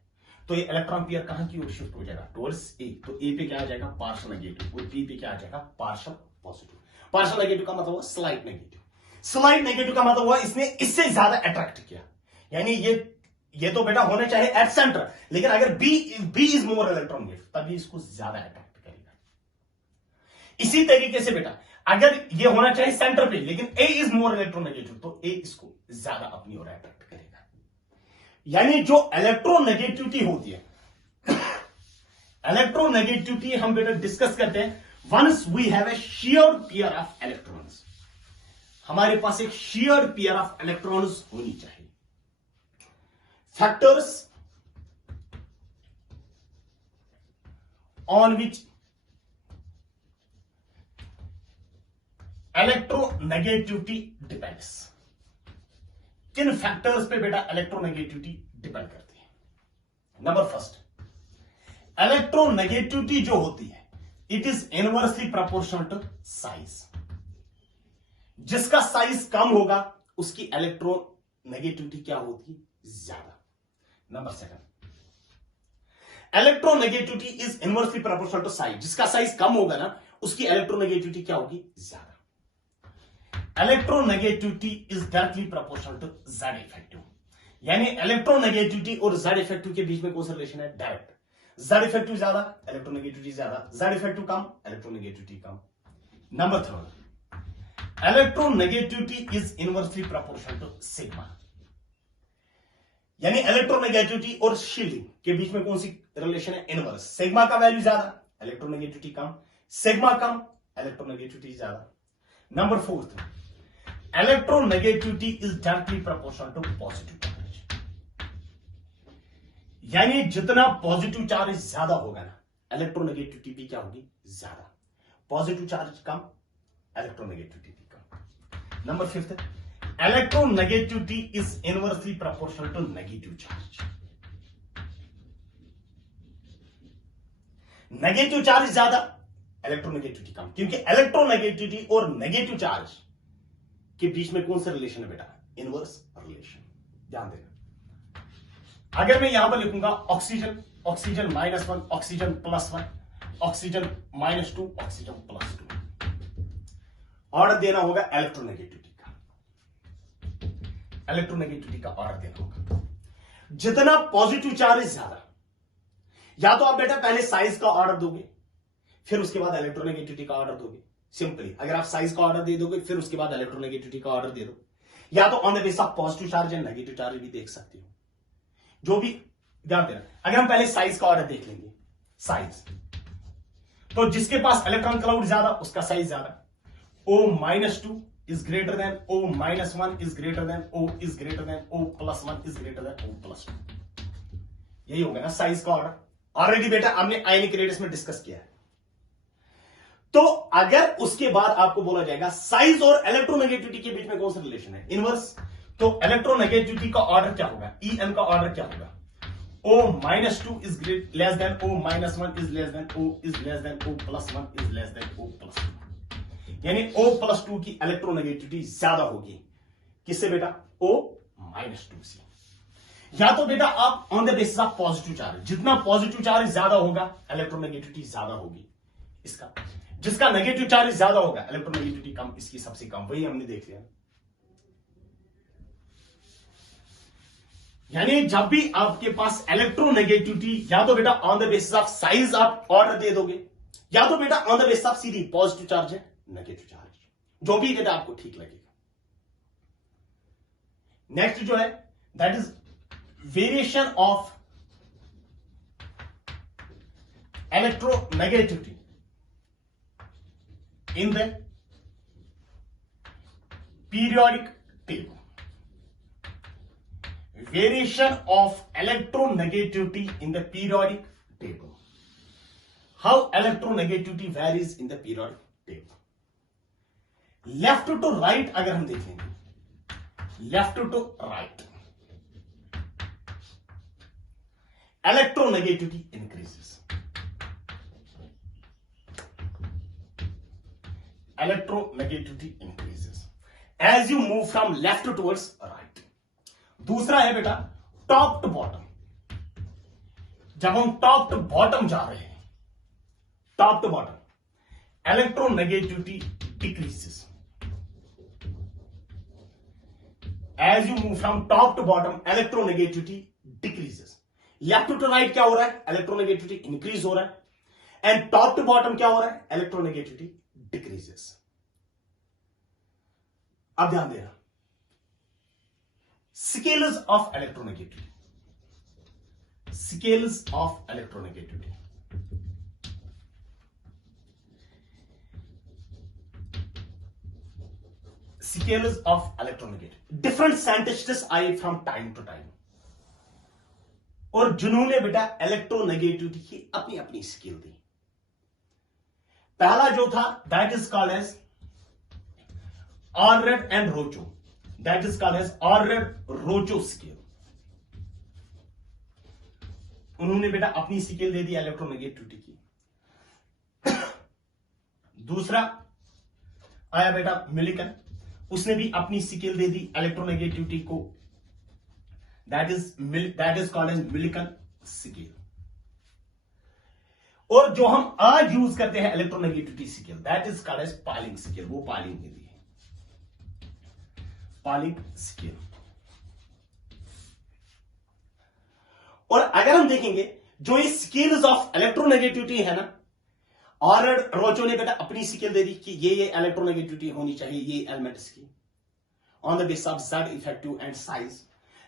तो ये इलेक्ट्रॉन पेयर कहां की ओर शिफ्ट हो जाएगा? Towards A। तो A पे क्या आ जाएगा? पार्शियल नेगेटिव, और B पे क्या आ जाएगा? Partial positive. पार्शियल नेगेटिव का मतलब हुआ स्लाइट नेगेटिव, स्लाइट नेगेटिव का मतलब हुआ इसने इससे ज्यादा अट्रैक्ट किया। यानी ये तो बेटा होने चाहिए एट सेंटर, लेकिन अगर B इज मोर इलेक्ट्रोनेगेटिव तभी इसको ज्यादा अट्रैक्ट करेगा। इसी तरीके से बेटा अगर ये होना चाहिए सेंटर पे, लेकिन A इज मोर इलेक्ट्रोनेगेटिव, तो A इसको ज्यादा अपनी ओर अट्रैक्ट करेगा। यानी जो इलेक्ट्रोनेगेटिविटी होती है, इलेक्ट्रोनेगेटिविटी हम बेटा डिस्कस करते हैं once we have a shared pair of electrons, हमारे पास एक शेयर्ड पेयर ऑफ इलेक्ट्रॉन्स होनी चाहिए। Factors on which electronegativity depends, किन फैक्टर्स पे बेटा इलेक्ट्रोनेगेटिविटी डिपेंड करती है? नंबर फर्स्ट, इलेक्ट्रोनेगेटिविटी जो होती है it is inversely proportional to size. जिसका साइज कम होगा उसकी इलेक्ट्रोनेगेटिविटी क्या होती? ज्यादा। Number second, electronegativity is inversely proportional to size. जिसका साइज कम होगा ना उसकी इलेक्ट्रोनेगेटिविटी क्या होगी? ज्यादा। Electronegativity is directly proportional to Z effective. यानी इलेक्ट्रोनेगेटिविटी और जेड इफेक्टिव के बीच में कौन सा रिलेशन है? डायरेक्ट। जेड इफेक्टिव ज्यादा, इलेक्ट्रोनेगेटिविटी ज्यादा, जेड इफेक्टिव कम, इलेक्ट्रोनेगेटिविटी कम। Number third, electronegativity is inversely proportional to sigma. यानी इलेक्ट्रोनेगेटिविटी और शील्डिंग के बीच में कौन सी रिलेशन है? इनवर्स। सिग्मा का वैल्यू ज्यादा, इलेक्ट्रोनेगेटिविटी कम, सिग्मा कम, इलेक्ट्रोनेगेटिविटी ज्यादा। Number fourth, electronegativity is directly proportional to positive charge. यानी जितना पॉजिटिव चार्ज ज्यादा होगा ना इलेक्ट्रोनेगेटिविटी भी क्या होगी? ज्यादा। पॉजिटिव चार्ज कम, इलेक्ट्रोनेगेटिविटी भी कम। Number fifth, electronegativity is inversely proportional to negative charge. Negative charge ज्यादा, इलेक्ट्रोनेगेटिविटी कम, क्योंकि इलेक्ट्रोनेगेटिविटी और नेगेटिव चार्ज के बीच में कौन सा रिलेशन है बेटा? Inverse relation. ध्यान देना। अगर मैं यहां पर लिखूंगा oxygen, oxygen -1, oxygen +1, oxygen -2, oxygen +2, order देना होगा इलेक्ट्रोनेगेटिविटी का। इलेक्ट्रोनेगेटिविटी का ऑर्डर देना होगा। जितना पॉजिटिव चार्ज ज्यादा, या तो आप बेटा पहले साइज का ऑर्डर दोगे फिर उसके बाद इलेक्ट्रोनेगेटिविटी का ऑर्डर दोगे। सिंपली अगर आप साइज का ऑर्डर दे दोगे फिर उसके बाद इलेक्ट्रोनेगेटिविटी का ऑर्डर दे दो, या तो on the base of positive charge and negative charge भी देख सकते हो। जो भी ध्यान देना। अगर हम पहले साइज का ऑर्डर देख लेंगे, साइज तो जिसके पास इलेक्ट्रॉन क्लाउड ज्यादा उसका साइज ज्यादा। O-2 is greater then O-1 is greater then O is greater then O+1 is greater then O+2। यही होगा ना साइज का ऑर्डर। ऑलरेडी बेटा हमने आयनिक रेडियस में डिस्कस किया है। तो अगर उसके बाद आपको बोला जाएगा साइज और इलेक्ट्रोनेगेटिविटी के बीच में कौन सा रिलेशन है? इनवर्स। तो इलेक्ट्रोनेगेटिविटी का ऑर्डर क्या होगा? En का ऑर्डर क्या होगा? O-2 is less than O-1 is less than O is less than O+1 is less than O+2। यानी O+2 की इलेक्ट्रोनेगेटिविटी ज्यादा होगी। किससे बेटा? O-2 से। या तो बेटा आप on the basis of positive charge, जितना पॉजिटिव चार्ज ज्यादा होगा इलेक्ट्रोनेगेटिविटी ज्यादा होगी इसका। जिसका नेगेटिव चार्ज ज्यादा होगा इलेक्ट्रोनेगेटिविटी कम, इसकी सबसे कम। वही हमने देख लिया। यानी जब भी आपके पास इलेक्ट्रोनेगेटिविटी, या तो बेटा on the basis of size आप ऑर्डर दे दोगे, या तो बेटा on the basis of Sidhi positive charge है नेगेटिव चार्ज, जो भी बेटा आपको ठीक लगेगा। नेक्स्ट जो है that is variation of electronegativity in the periodic table. Variation of electronegativity in the periodic table. How electronegativity varies in the periodic table. Left to right अगर हम देखेंगे, left to right, electronegativity increases. Electronegativity increases as you move from left towards right. दूसरा है बेटा top to bottom. जब हम top to bottom जा रहे हैं, top to bottom electronegativity decreases. As you move from top to bottom electronegativity decreases. Left to right क्या हो रहा है? इलेक्ट्रोनेगेटिविटी इंक्रीज हो रहा है। एंड टॉप टू बॉटम क्या हो रहा है? Electronegativity decreases. अब ध्यान देना, scales of electronegativity, scales of electronegativity. Scales of electronegativity. Different scientists आए from time to time, और जिन्होंने बेटा इलेक्ट्रोनेगेटिविटी की अपनी अपनी स्केल दी। पहला जो था that is called as Allred and Rochow. That is called as Allred Rochow scale. उन्होंने बेटा अपनी स्केल दे दी इलेक्ट्रोनेगेटिविटी की। दूसरा आया बेटा मिलिकन, उसने भी अपनी स्केल दे दी इलेक्ट्रोनेगेटिविटी को, that is called as Mulliken scale. और जो हम आज यूज करते हैं electronegativity scale, that is called as Pauling scale. वो पॉलिंग के लिए पॉलिंग स्केल। और अगर हम देखेंगे जो ये स्केल्स ऑफ इलेक्ट्रोनेगेटिविटी है ना, ऑर्डर-रोचो ने बेटा अपनी स्केल दे दी कि ये इलेक्ट्रोनेगेटिविटी होनी चाहिए ये एलिमेंट्स की on the basis of Z effective and size.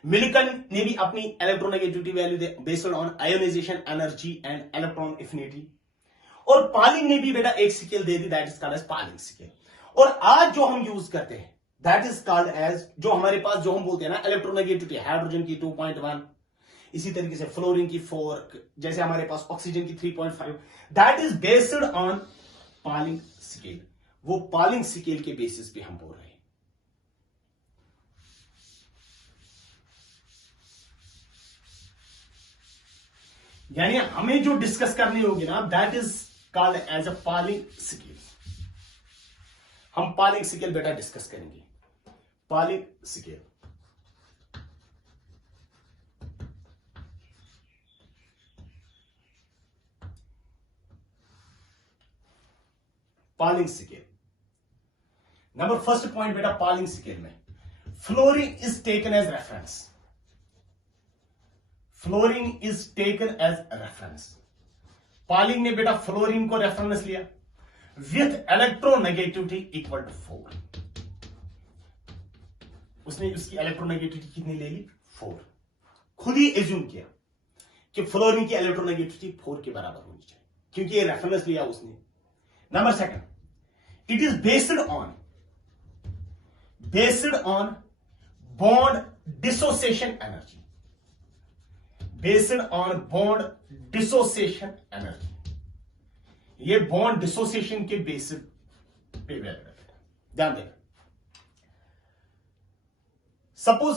Mulliken ने भी अपनी electronegativity value based on ionisation energy and electron affinity. और पॉलिंग ने भी बेटा एक स्केल दे दी, that is called as Pauling scale. और आज जो हम यूज करते हैं दैट इज कॉल्ड एज, जो हमारे पास जो हम बोलते हैं ना इलेक्ट्रोनेगेटिविटी, हाइड्रोजन की 2.1, इसी तरीके से फ्लोरीन की 4, जैसे हमारे पास ऑक्सीजन की 3.5, that is based on polling scale. वो पॉलिंग स्केल के बेसिस पे हम बोल रहे हैं। यानी हमें जो डिस्कस करनी होगी ना, that is called as a Pauling scale. हम पॉलिंग स्केल बेटा डिस्कस करेंगे। Pauling scale, Pauling scale. Number first point बेटा पॉलिंग स्केल में fluorine is taken as reference. Fluorine is taken as reference. Pauling ने बेटा फ्लोरीन को reference लिया with electronegativity equal to 4। उसने उसकी इलेक्ट्रोनेगेटिविटी कितनी ले ली? 4। खुद ही एज्यूम किया कि फ्लोरीन की इलेक्ट्रोनेगेटिविटी 4 के बराबर होनी चाहिए, क्योंकि ये रेफरेंस लिया उसने। Number second, it is based on bond dissociation energy. Based on bond dissociation energy. ये बॉन्ड डिसोसिएशन के बेसिस पे ध्यान देना। सपोज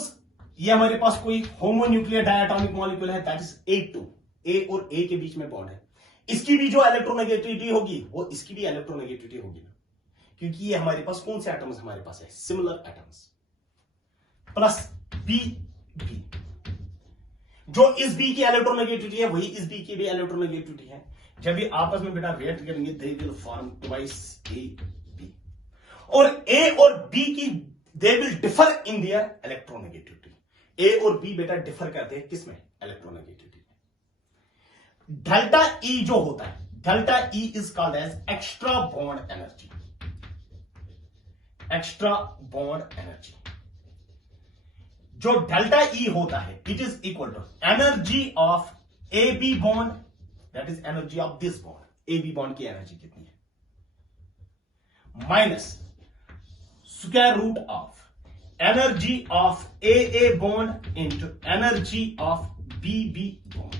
ये हमारे पास कोई होमोन्यूक्लियर डायटोमिक मॉलिक्यूल है, दैट इज A2, A और A के बीच में बॉन्ड है। इसकी भी जो इलेक्ट्रोनेगेटिविटी होगी वो इसकी भी इलेक्ट्रोनेगेटिविटी होगी ना, क्योंकि ये हमारे पास कौन से एटम्स हमारे पास है? Similar atoms. प्लस बी, जो इस बी की इलेक्ट्रोनेगेटिविटी है वही इस बी की भी इलेक्ट्रोनेगेटिविटी है। जब ये आपस में बेटा रिएक्ट करेंगे they will form twice A B. और ए और बी की they will differ in their electronegativity. A और बी बेटा डिफर करते हैं किसमें? इलेक्ट्रोनेगेटिविटी। डेल्टा ई जो होता है, delta E is called as extra bond energy. Extra bond energy. जो डेल्टा ई होता है it is equal to energy of A B bond, that is energy of this bond. A B bond की energy कितनी है? Minus square root of energy of A bond into energy of B bond.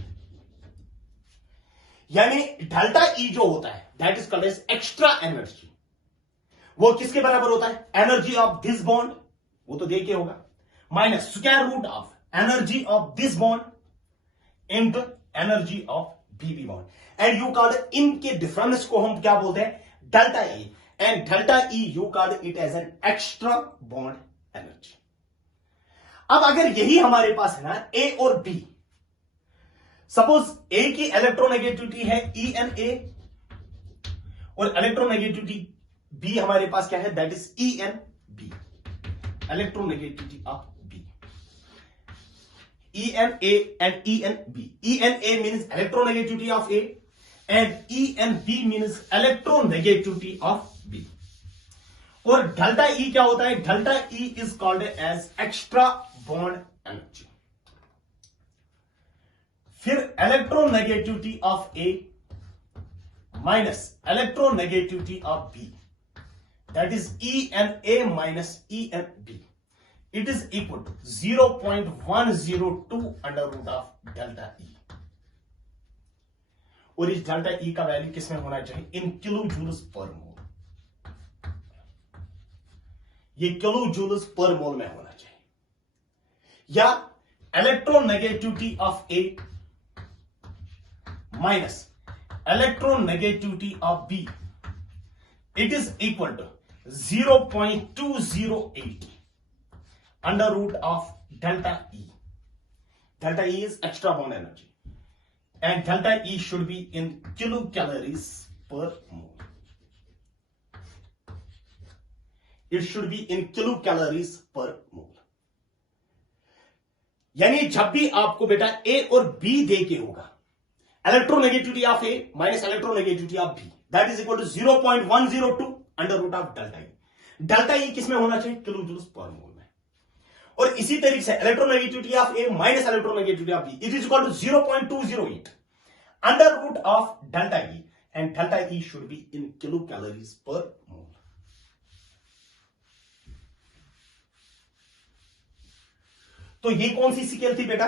यानी delta E जो होता है that is called as extra energy. वो किसके बराबर होता है? एनर्जी ऑफ दिस बॉन्ड, वो तो देखिए होगा, minus square root of energy of this bond into energy of B bond. And you called इनके डिफरेंस को हम क्या बोलते हैं? Delta E. And delta E you called it as an extra bond energy. अब अगर यही हमारे पास है ना ए और बी, सपोज ए की इलेक्ट्रोनेगेटिविटी है ENA और इलेक्ट्रोनेगेटिविटी बी हमारे पास क्या है? That is ENB। Electronegativity of B, ENA and ENB। ENA means electronegativity of A and ENB means electronegativity of B। और डेल्टा E क्या होता है? Delta E is called as extra bond energy। फिर electronegativity of A minus electronegativity of B, that is ENA minus ENB। It is equal to 0.102 under root of delta E। और इस delta E का value किसमें होना चाहिए? In kilo joules per मोल। ये kilo joules per मोल में होना चाहिए। या electronegativity of A minus electronegativity of B, it is equal to 0.208 under root of delta E. Delta E is extra bond energy, and delta E should be in kilocalories per mole. It should be in kilocalories per mole. यानी जब भी आपको बेटा A और B दे के होगा, electronegativity of A minus electronegativity of B, that is equal to 0.102 under root of delta E. Delta E किसमें होना चाहिए? किलो जूल्स पर मोल में. और इसी तरीके से electronegativity of A minus electronegativity of B, it is equal to 0.208 under root of delta E, and delta E should be in kilocalories per mole. तो ये कौन सी स्केल थी बेटा?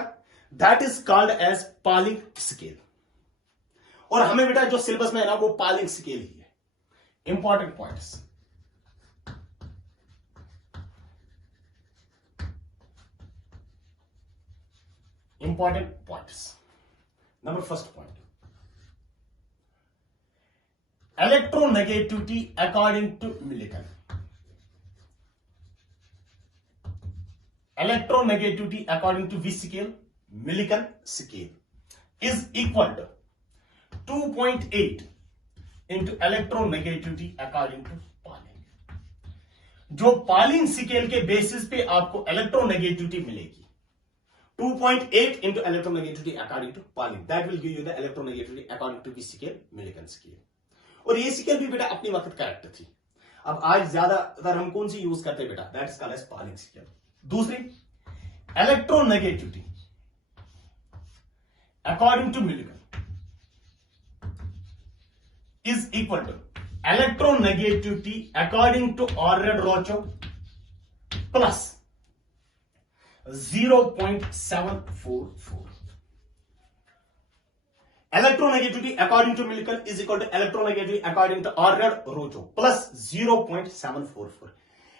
That is called as Pauling scale. और हमें बेटा जो सिलेबस में है ना वो पॉलिंग स्केल ही है. Important points, important points. Number first point, electronegativity according to Millikan. Electronegativity according to which scale? Millikan scale is equal to 2.8 into electronegativity according to Pauling. जो पॉलिंग स्केल के basis पे आपको electronegativity मिलेगी 2.8 into electronegativity according to Pauling. That will give you the electronegativity according to which scale? Millikan scale. और ये scale भी बेटा अपनी वक्त करेक्ट थी. अब आज ज्यादातर हम कौन सी यूज करते हैं बेटा? That is called as Pauling scale. दूसरी, electronegativity according to Millikan is equal to electronegativity according to Orred-Rochow plus 0.744. Electronegativity according to Millikan is equal to electronegativity according to Orred-Rochow plus 0.744.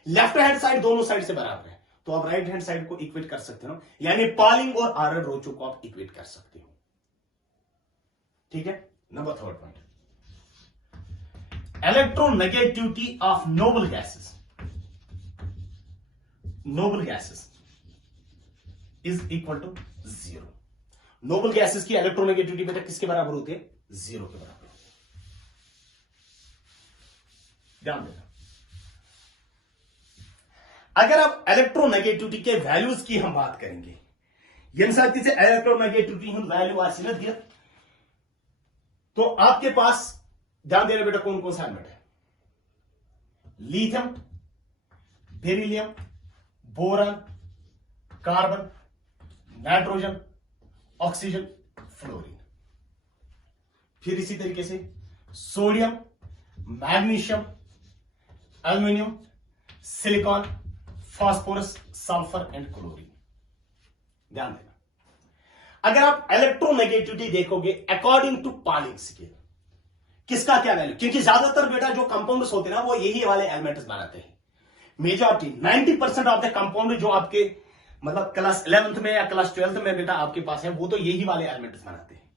Left hand side दोनों side से बराबर है, तो आप right hand side को equate कर सकते हो, यानी पॉलिंग और Orred-Rochow को आप इक्वेट कर सकते हो. ठीक है. Number third point, electronegativity of noble gases. Noble gases is equal to 0. Noble gases की इलेक्ट्रोनेगेटिविटी बेटा किसके बराबर होती है? 0 के बराबर. ध्यान देना, अगर आप इलेक्ट्रोनेगेटिविटी के वैल्यूज की हम बात करेंगे, यंसाती से इलेक्ट्रोनेगेटिविटी हम वैल्यू आसिलत दिया, तो आपके पास ध्यान देना बेटा कौन कौन सा एलिमेंट है? Lithium, beryllium, boron, carbon, nitrogen, oxygen, fluorine. फिर इसी तरीके से sodium, magnesium, aluminium, silicon, phosphorus, sulphur and chlorine. ध्यान देना, अगर आप इलेक्ट्रोनेगेटिविटी देखोगे अकॉर्डिंग टू पॉलिंग स्केल, किसका क्या वैल्यू, क्योंकि ज्यादातर बेटा जो कंपाउंड्स होते हैं ना वो यही वाले एलिमेंट्स बनाते हैं. मेजॉरिटी 90% ऑफ द कंपाउंड जो आपके मतलब क्लास 11th में या क्लास 12th में बेटा आपके पास है, वो तो यही वाले एलिमेंट्स बनाते हैं.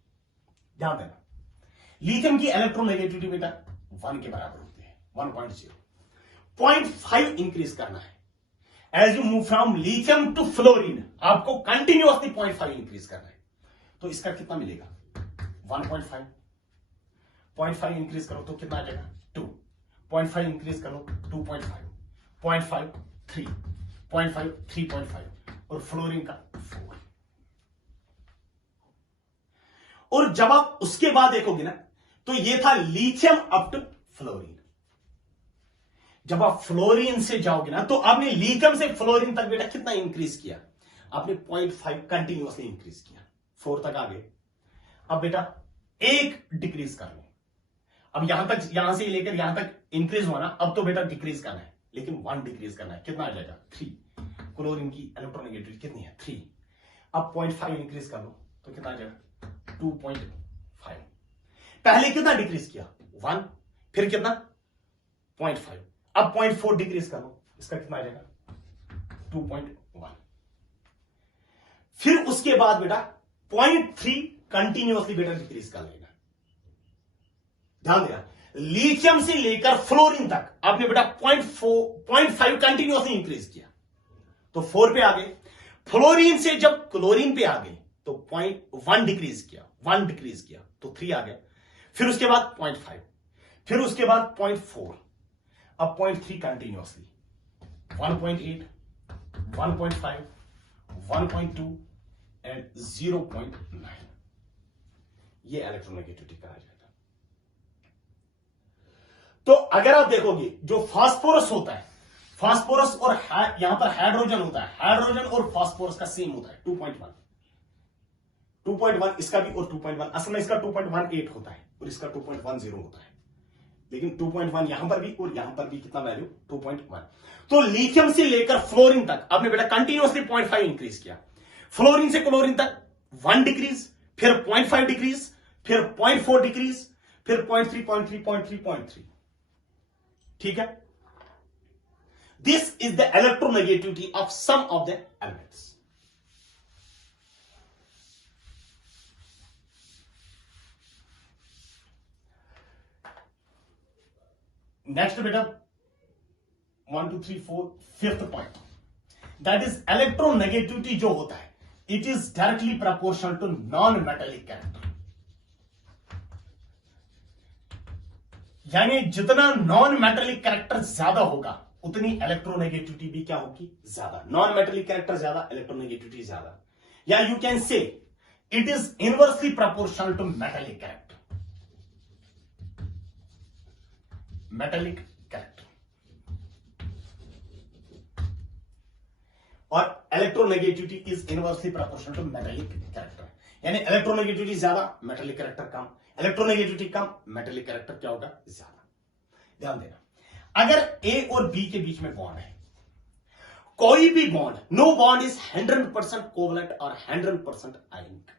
ध्यान देना, लिथियम की इलेक्ट्रोनेगेटिविटी बेटा 1 के बराबर होती है, 1.0. 0.5 इंक्रीज करना है. As you move from lithium to fluorine, आपको कंटिन्यूअसली 0.5 इंक्रीज करना है. तो इसका कितना मिलेगा? 1.5. 0.5 इंक्रीज करो तो कितना आ जाएगा? 2. 0.5 इंक्रीज करो 2.5. 0.5 3. 0.5 3.5 और फ्लोरीन का 4. और जब आप उसके बाद देखोगे ना, तो ये था लिथियम अप टू फ्लोरीन. जब आप फ्लोरीन से जाओगे ना, तो आपने लिथियम से फ्लोरीन तक बेटा कितना इंक्रीज किया? आपने 0.5 कंटिन्यूअसली इंक्रीज किया, 4 तक आ गए. अब बेटा 1 डिक्रीज कर लो. अब यहां तक, यहां से लेकर यहां तक इंक्रीज हुआ ना, अब तो बेटा डिक्रीज करना है, लेकिन 1 डिक्रीज करना है. कितना आ जाएगा? 3. क्लोरीन की इलेक्ट्रोनेगेटिविटी कितनी है? 3. अब 0.5 इंक्रीज कर लो तो कितना आ जाएगा? 2.5. पहले कितना डिक्रीज किया? 1. फिर कितना? 0.5. अब 0.4 डिक्रीज कर लो, इसका कितना आ जाएगा? 2.1. फिर उसके बाद बेटा 0.3 कंटिन्यूअसली बेटा डिक्रीज कर लेना। ध्यान देना, लिथियम से लेकर फ्लोरीन तक आपने बेटा 0.5 कंटिन्यूअसली इंक्रीज किया तो 4 पे आ गए। फ्लोरीन से जब क्लोरीन पे आ गए तो 0.1 डिक्रीज किया, 1 डिक्रीज किया तो 3 आ गया। फिर उसके बाद 0.5, फिर उसके बाद 0.4, अब 0.3 कंटिन्यूअसली, 1.8, 1.5, 1.2 एंड 0.9। ये इलेक्ट्रोनेगेटिविटी कहा जाता है। तो अगर आप देखोगे जो फास्फोरस होता है, फास्फोरस और यहां पर हाइड्रोजन होता है, हाइड्रोजन और फास्फोरस का सेम होता है 2.1, 2.1 इसका भी और 2.1, असल में इसका 2.18 होता है और इसका 2.10 होता है, लेकिन 2.1 यहां पर भी और यहां पर भी कितना वैल्यू 2.1। तो लिथियम से लेकर फ्लोरीन तक आपने बेटा कंटिन्यूअसली 0.5 इंक्रीज किया। फ्लोरीन से क्लोरीन तक 1 डिक्रीज, फिर 0.5 डिक्रीज, फिर 0.4 डिक्रीज, फिर 0.3, 0.3, 0.3, 0.3। ठीक है, this is the electronegativity of some of the elements. Next बेटा 1 2 3 4 5th point, that is electronegativity जो होता है it is directly proportional to non metallic character. यानी जितना नॉन मेटेलिक कैरेक्टर ज्यादा होगा उतनी इलेक्ट्रोनेगेटिविटी भी क्या होगी, ज्यादा। नॉन मेटेलिक कैरेक्टर ज्यादा, इलेक्ट्रोनेगेटिविटी ज्यादा, या you can say it is inversely proportional to metallic character. Metallic character और electronegativity is inversely proportional to metallic character. यानी इलेक्ट्रोनेगेटिविटी ज्यादा, मेटेलिक कैरेक्टर कम, इलेक्ट्रोनेगेटिविटी कम, मेटेलिक कैरेक्टर क्या होगा, ज्यादा। ध्यान देना, अगर ए और बी के बीच में बॉन्ड है, कोई भी bond, no bond is 100% covalent और 100% आयनिक।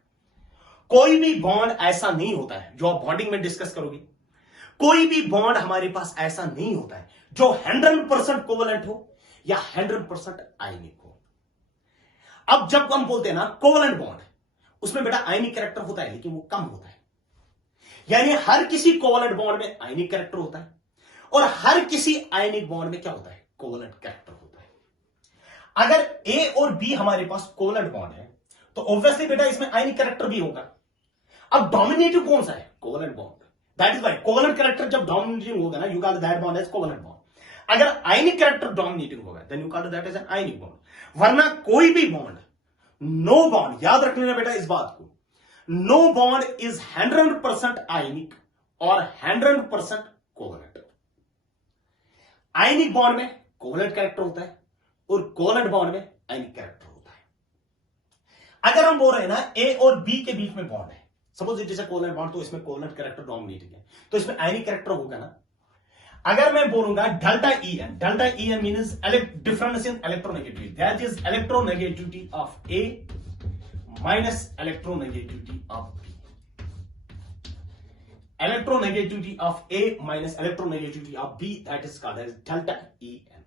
कोई भी बॉन्ड ऐसा नहीं होता है जो आप बॉन्डिंग में डिस्कस करोगे, कोई भी बॉन्ड हमारे पास ऐसा नहीं होता है जो 100% कोवलेंट हो या 100% आयनिक हो। अब जब हम बोलते हैं ना कोवलेंट बॉन्ड, उसमें बेटा आयनिक कैरेक्टर होता है लेकिन वो कम होता है। यानी हर किसी कोवलेंट बॉन्ड में आयनिक कैरेक्टर होता है और हर किसी आयनिक बॉन्ड में क्या होता है, कोवलेंट कैरेक्टर होता है। अगर ए और बी हमारे पास कोवलेंट बॉन्ड है तो ऑब्वियसली बेटा इसमें आयनिक कैरेक्टर भी होगा। अब डोमिनेटिव कौन सा है, covalent bond. That is why covalent character जब डोमिनेटिंग होगा ना, you call that bond as covalent bond. अगर आयनिक कैरेक्टर डोमिनेटिंग होगा then you call that as an ionic bond. वरना कोई भी बॉन्ड, नो बॉन्ड, याद रख लेना बेटा इस बात को, नो बॉन्ड इज 100% आयनिक और 100% कोवलेंट। आयनिक बॉन्ड में कोवलेंट कैरेक्टर होता है और कोवलेंट बॉन्ड में आयनिक कैरेक्टर होता है। अगर हम बोल रहे हैं ना ए और बी के बीच में बॉन्ड है, suppose it is a covalent bond, तो इसमें कोवलेंट कैरेक्टर डोमिनेटिंग है, तो इसमें आयनिक कैरेक्टर होगा ना। अगर मैं बोलूंगा delta E N, delta E N means difference in electronegativity, that is electronegativity of A minus electronegativity of B. Electronegativity of A minus electronegativity of B, that is called as delta E N.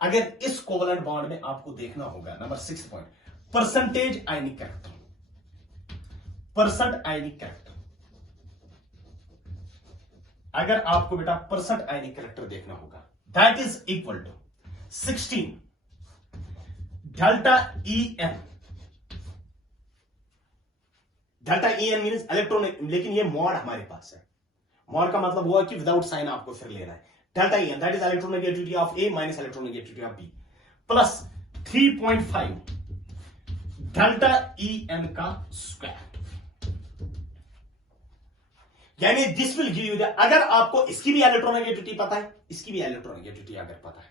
अगर इस covalent bond में आपको देखना होगा number 6 point, percentage ionic character, percent ionic character. अगर आपको बेटा percent ionic character देखना होगा, that is equal to 16 delta E N. Delta E N means electron, लेकिन ये मॉड हमारे पास है। मॉड का मतलब हुआ कि विदाउट साइन आपको फिर लेना है। Delta E N that is electronegativity of A minus electronegativity of B plus 3.5 delta E N का स्क्वायर। यानी this will give you the, अगर आपको इसकी भी इलेक्ट्रोनेगेटिविटी पता है, इसकी भी इलेक्ट्रोनेगेटिविटी अगर पता है,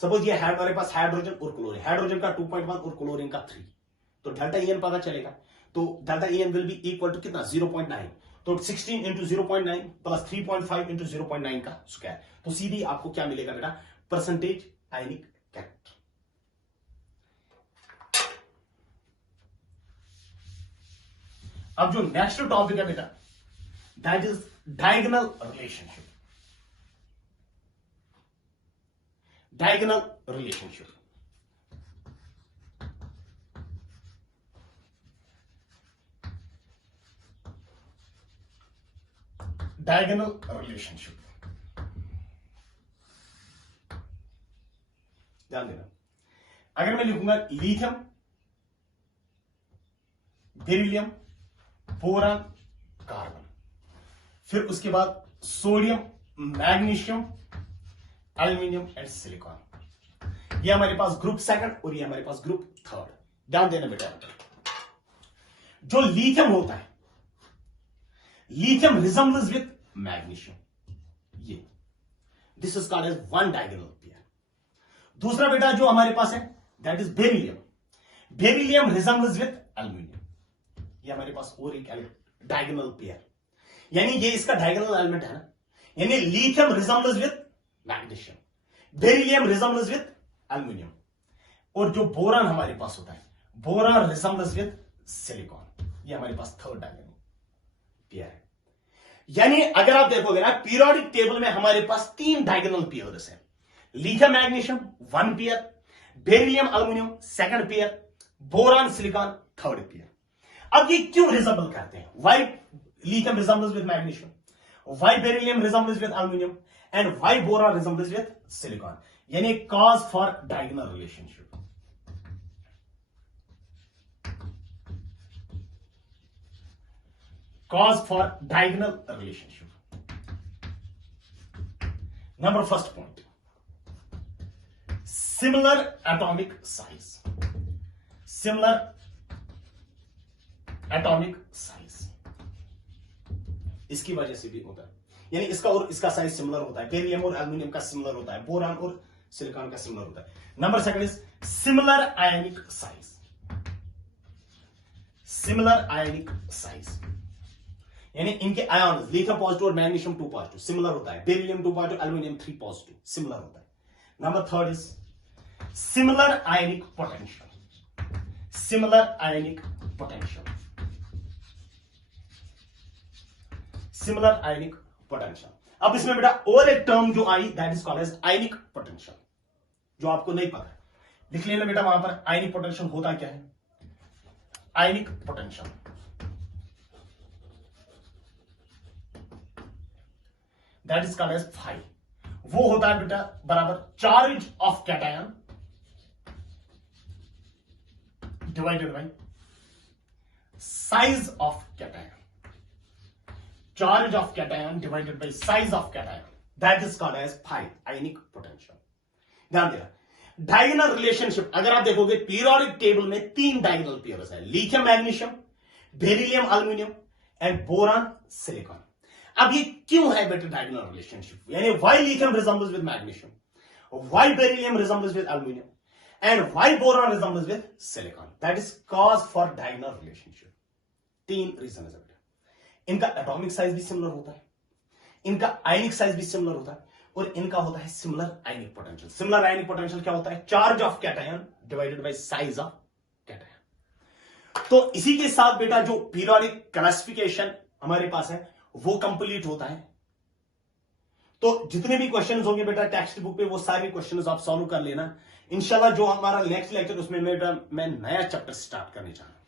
सपोज ये है हमारे पास हाइड्रोजन और क्लोरीन, हाइड्रोजन का 2.1 और क्लोरीन का 3, तो डेल्टा ई एन पता चलेगा। तो delta E N will be equal to कितना, 0.9। तो 16 इंटू 0.9 प्लस 3.5 इंटू 0.9 का स्क्वायर, तो सीधी आपको क्या मिलेगा बेटा, परसेंटेज आयनिक कैरेक्टर। अब जो नेक्स्ट टॉपिक है बेटा, that is diagonal relationship. Diagonal relationship, diagonal relationship. ध्यान देना, अगर मैं लिखूंगा लिथियम, बेरिलियम, बोरान, कार्बन, फिर उसके बाद sodium, magnesium, aluminium and silicon, ये हमारे पास ग्रुप सेकंड और ये हमारे पास ग्रुप थर्ड। ध्यान देना बेटा, जो लिथियम होता है, लिथियम रिजेंबल्स विथ मैग्नीशियम, ये this is called as one diagonal pair. दूसरा बेटा जो हमारे पास है that is beryllium, beryllium resembles with aluminium, ये हमारे पास और एक डायगोनल पेयर, यानी ये इसका डायगोनल एलिमेंट है ना, यानी lithium resembles with magnesium, beryllium resembles with aluminium, और जो बोरान हमारे पास होता है, बोरान रिजेंबल्स विथ सिलिकॉन, ये हमारे पास थर्ड डायगोनल पेयर है। यानी अगर आप देखोगे ना पीरियोडिक टेबल में हमारे पास 3 डायगोनल पेयर्स हैं, lithium magnesium 1 pair, beryllium aluminium 2nd pair, boron silicon 3rd pair. अब ये क्यों रिजेंबल करते हैं? Why lithium resembles with magnesium, why beryllium resembles with aluminium and why boron resembles with silicon, यानी cause for diagonal relationship. Cause for diagonal relationship. Number first point, similar atomic size. Similar atomic size. इसकी वजह से भी होता है, यानी इसका और इसका साइज सिमिलर होता है, बेरिलियम और एल्यूमिनियम का सिमिलर होता है, बोरान और सिलिकॉन का सिमिलर होता है। Number second is similar ionic size. Similar ionic size यानी इनके आयन लिथियम पॉजिटिव और मैग्नीशियम 2 पॉजिटिव सिमिलर होता है, beryllium 2 positive, aluminium 3 positive similar होता है। Number third is similar ionic potential. Similar ionic potential, similar ionic potential. अब इसमें बेटा और एक टर्म जो आई that is called as ionic potential, जो आपको नहीं पता है, लिख लेना बेटा वहां पर आयनिक पोटेंशियल होता क्या है। Ionic potential that is called as phi, वो होता है बेटा बराबर charge of cation divided by size of cation. Charge of cation divided by size of cation, that is called as phi, ionic potential. ध्यान देना, डायगोनल रिलेशनशिप अगर आप देखोगे पीरियोडिक टेबल में 3 डायगोनल पेयर्स है, lithium magnesium, beryllium aluminium and boron silicon. अब ये क्यों है बेटा डायगोनल रिलेशनशिप, यानी why lithium resembles with magnesium, why beryllium resembles with aluminium and why boron resembles with silicon, that is cause for diagonal relationship. 3 reason है बेटा, इनका atomic size भी सिमिलर होता है, इनका आयनिक साइज भी सिमिलर होता है, और इनका होता है similar ionic potential. Similar ionic potential क्या होता है? Charge of cation divided by size of cation. तो इसी के साथ बेटा जो पीरियोडिक क्लासिफिकेशन हमारे पास है वो कंप्लीट होता है। तो जितने भी क्वेश्चंस होंगे बेटा टेक्स्ट बुक पे वो सारे क्वेश्चंस आप सॉल्व कर लेना। इंशाल्लाह जो हमारा नेक्स्ट लेक्चर उसमें मैं नया चैप्टर स्टार्ट करने जा रहा हूं।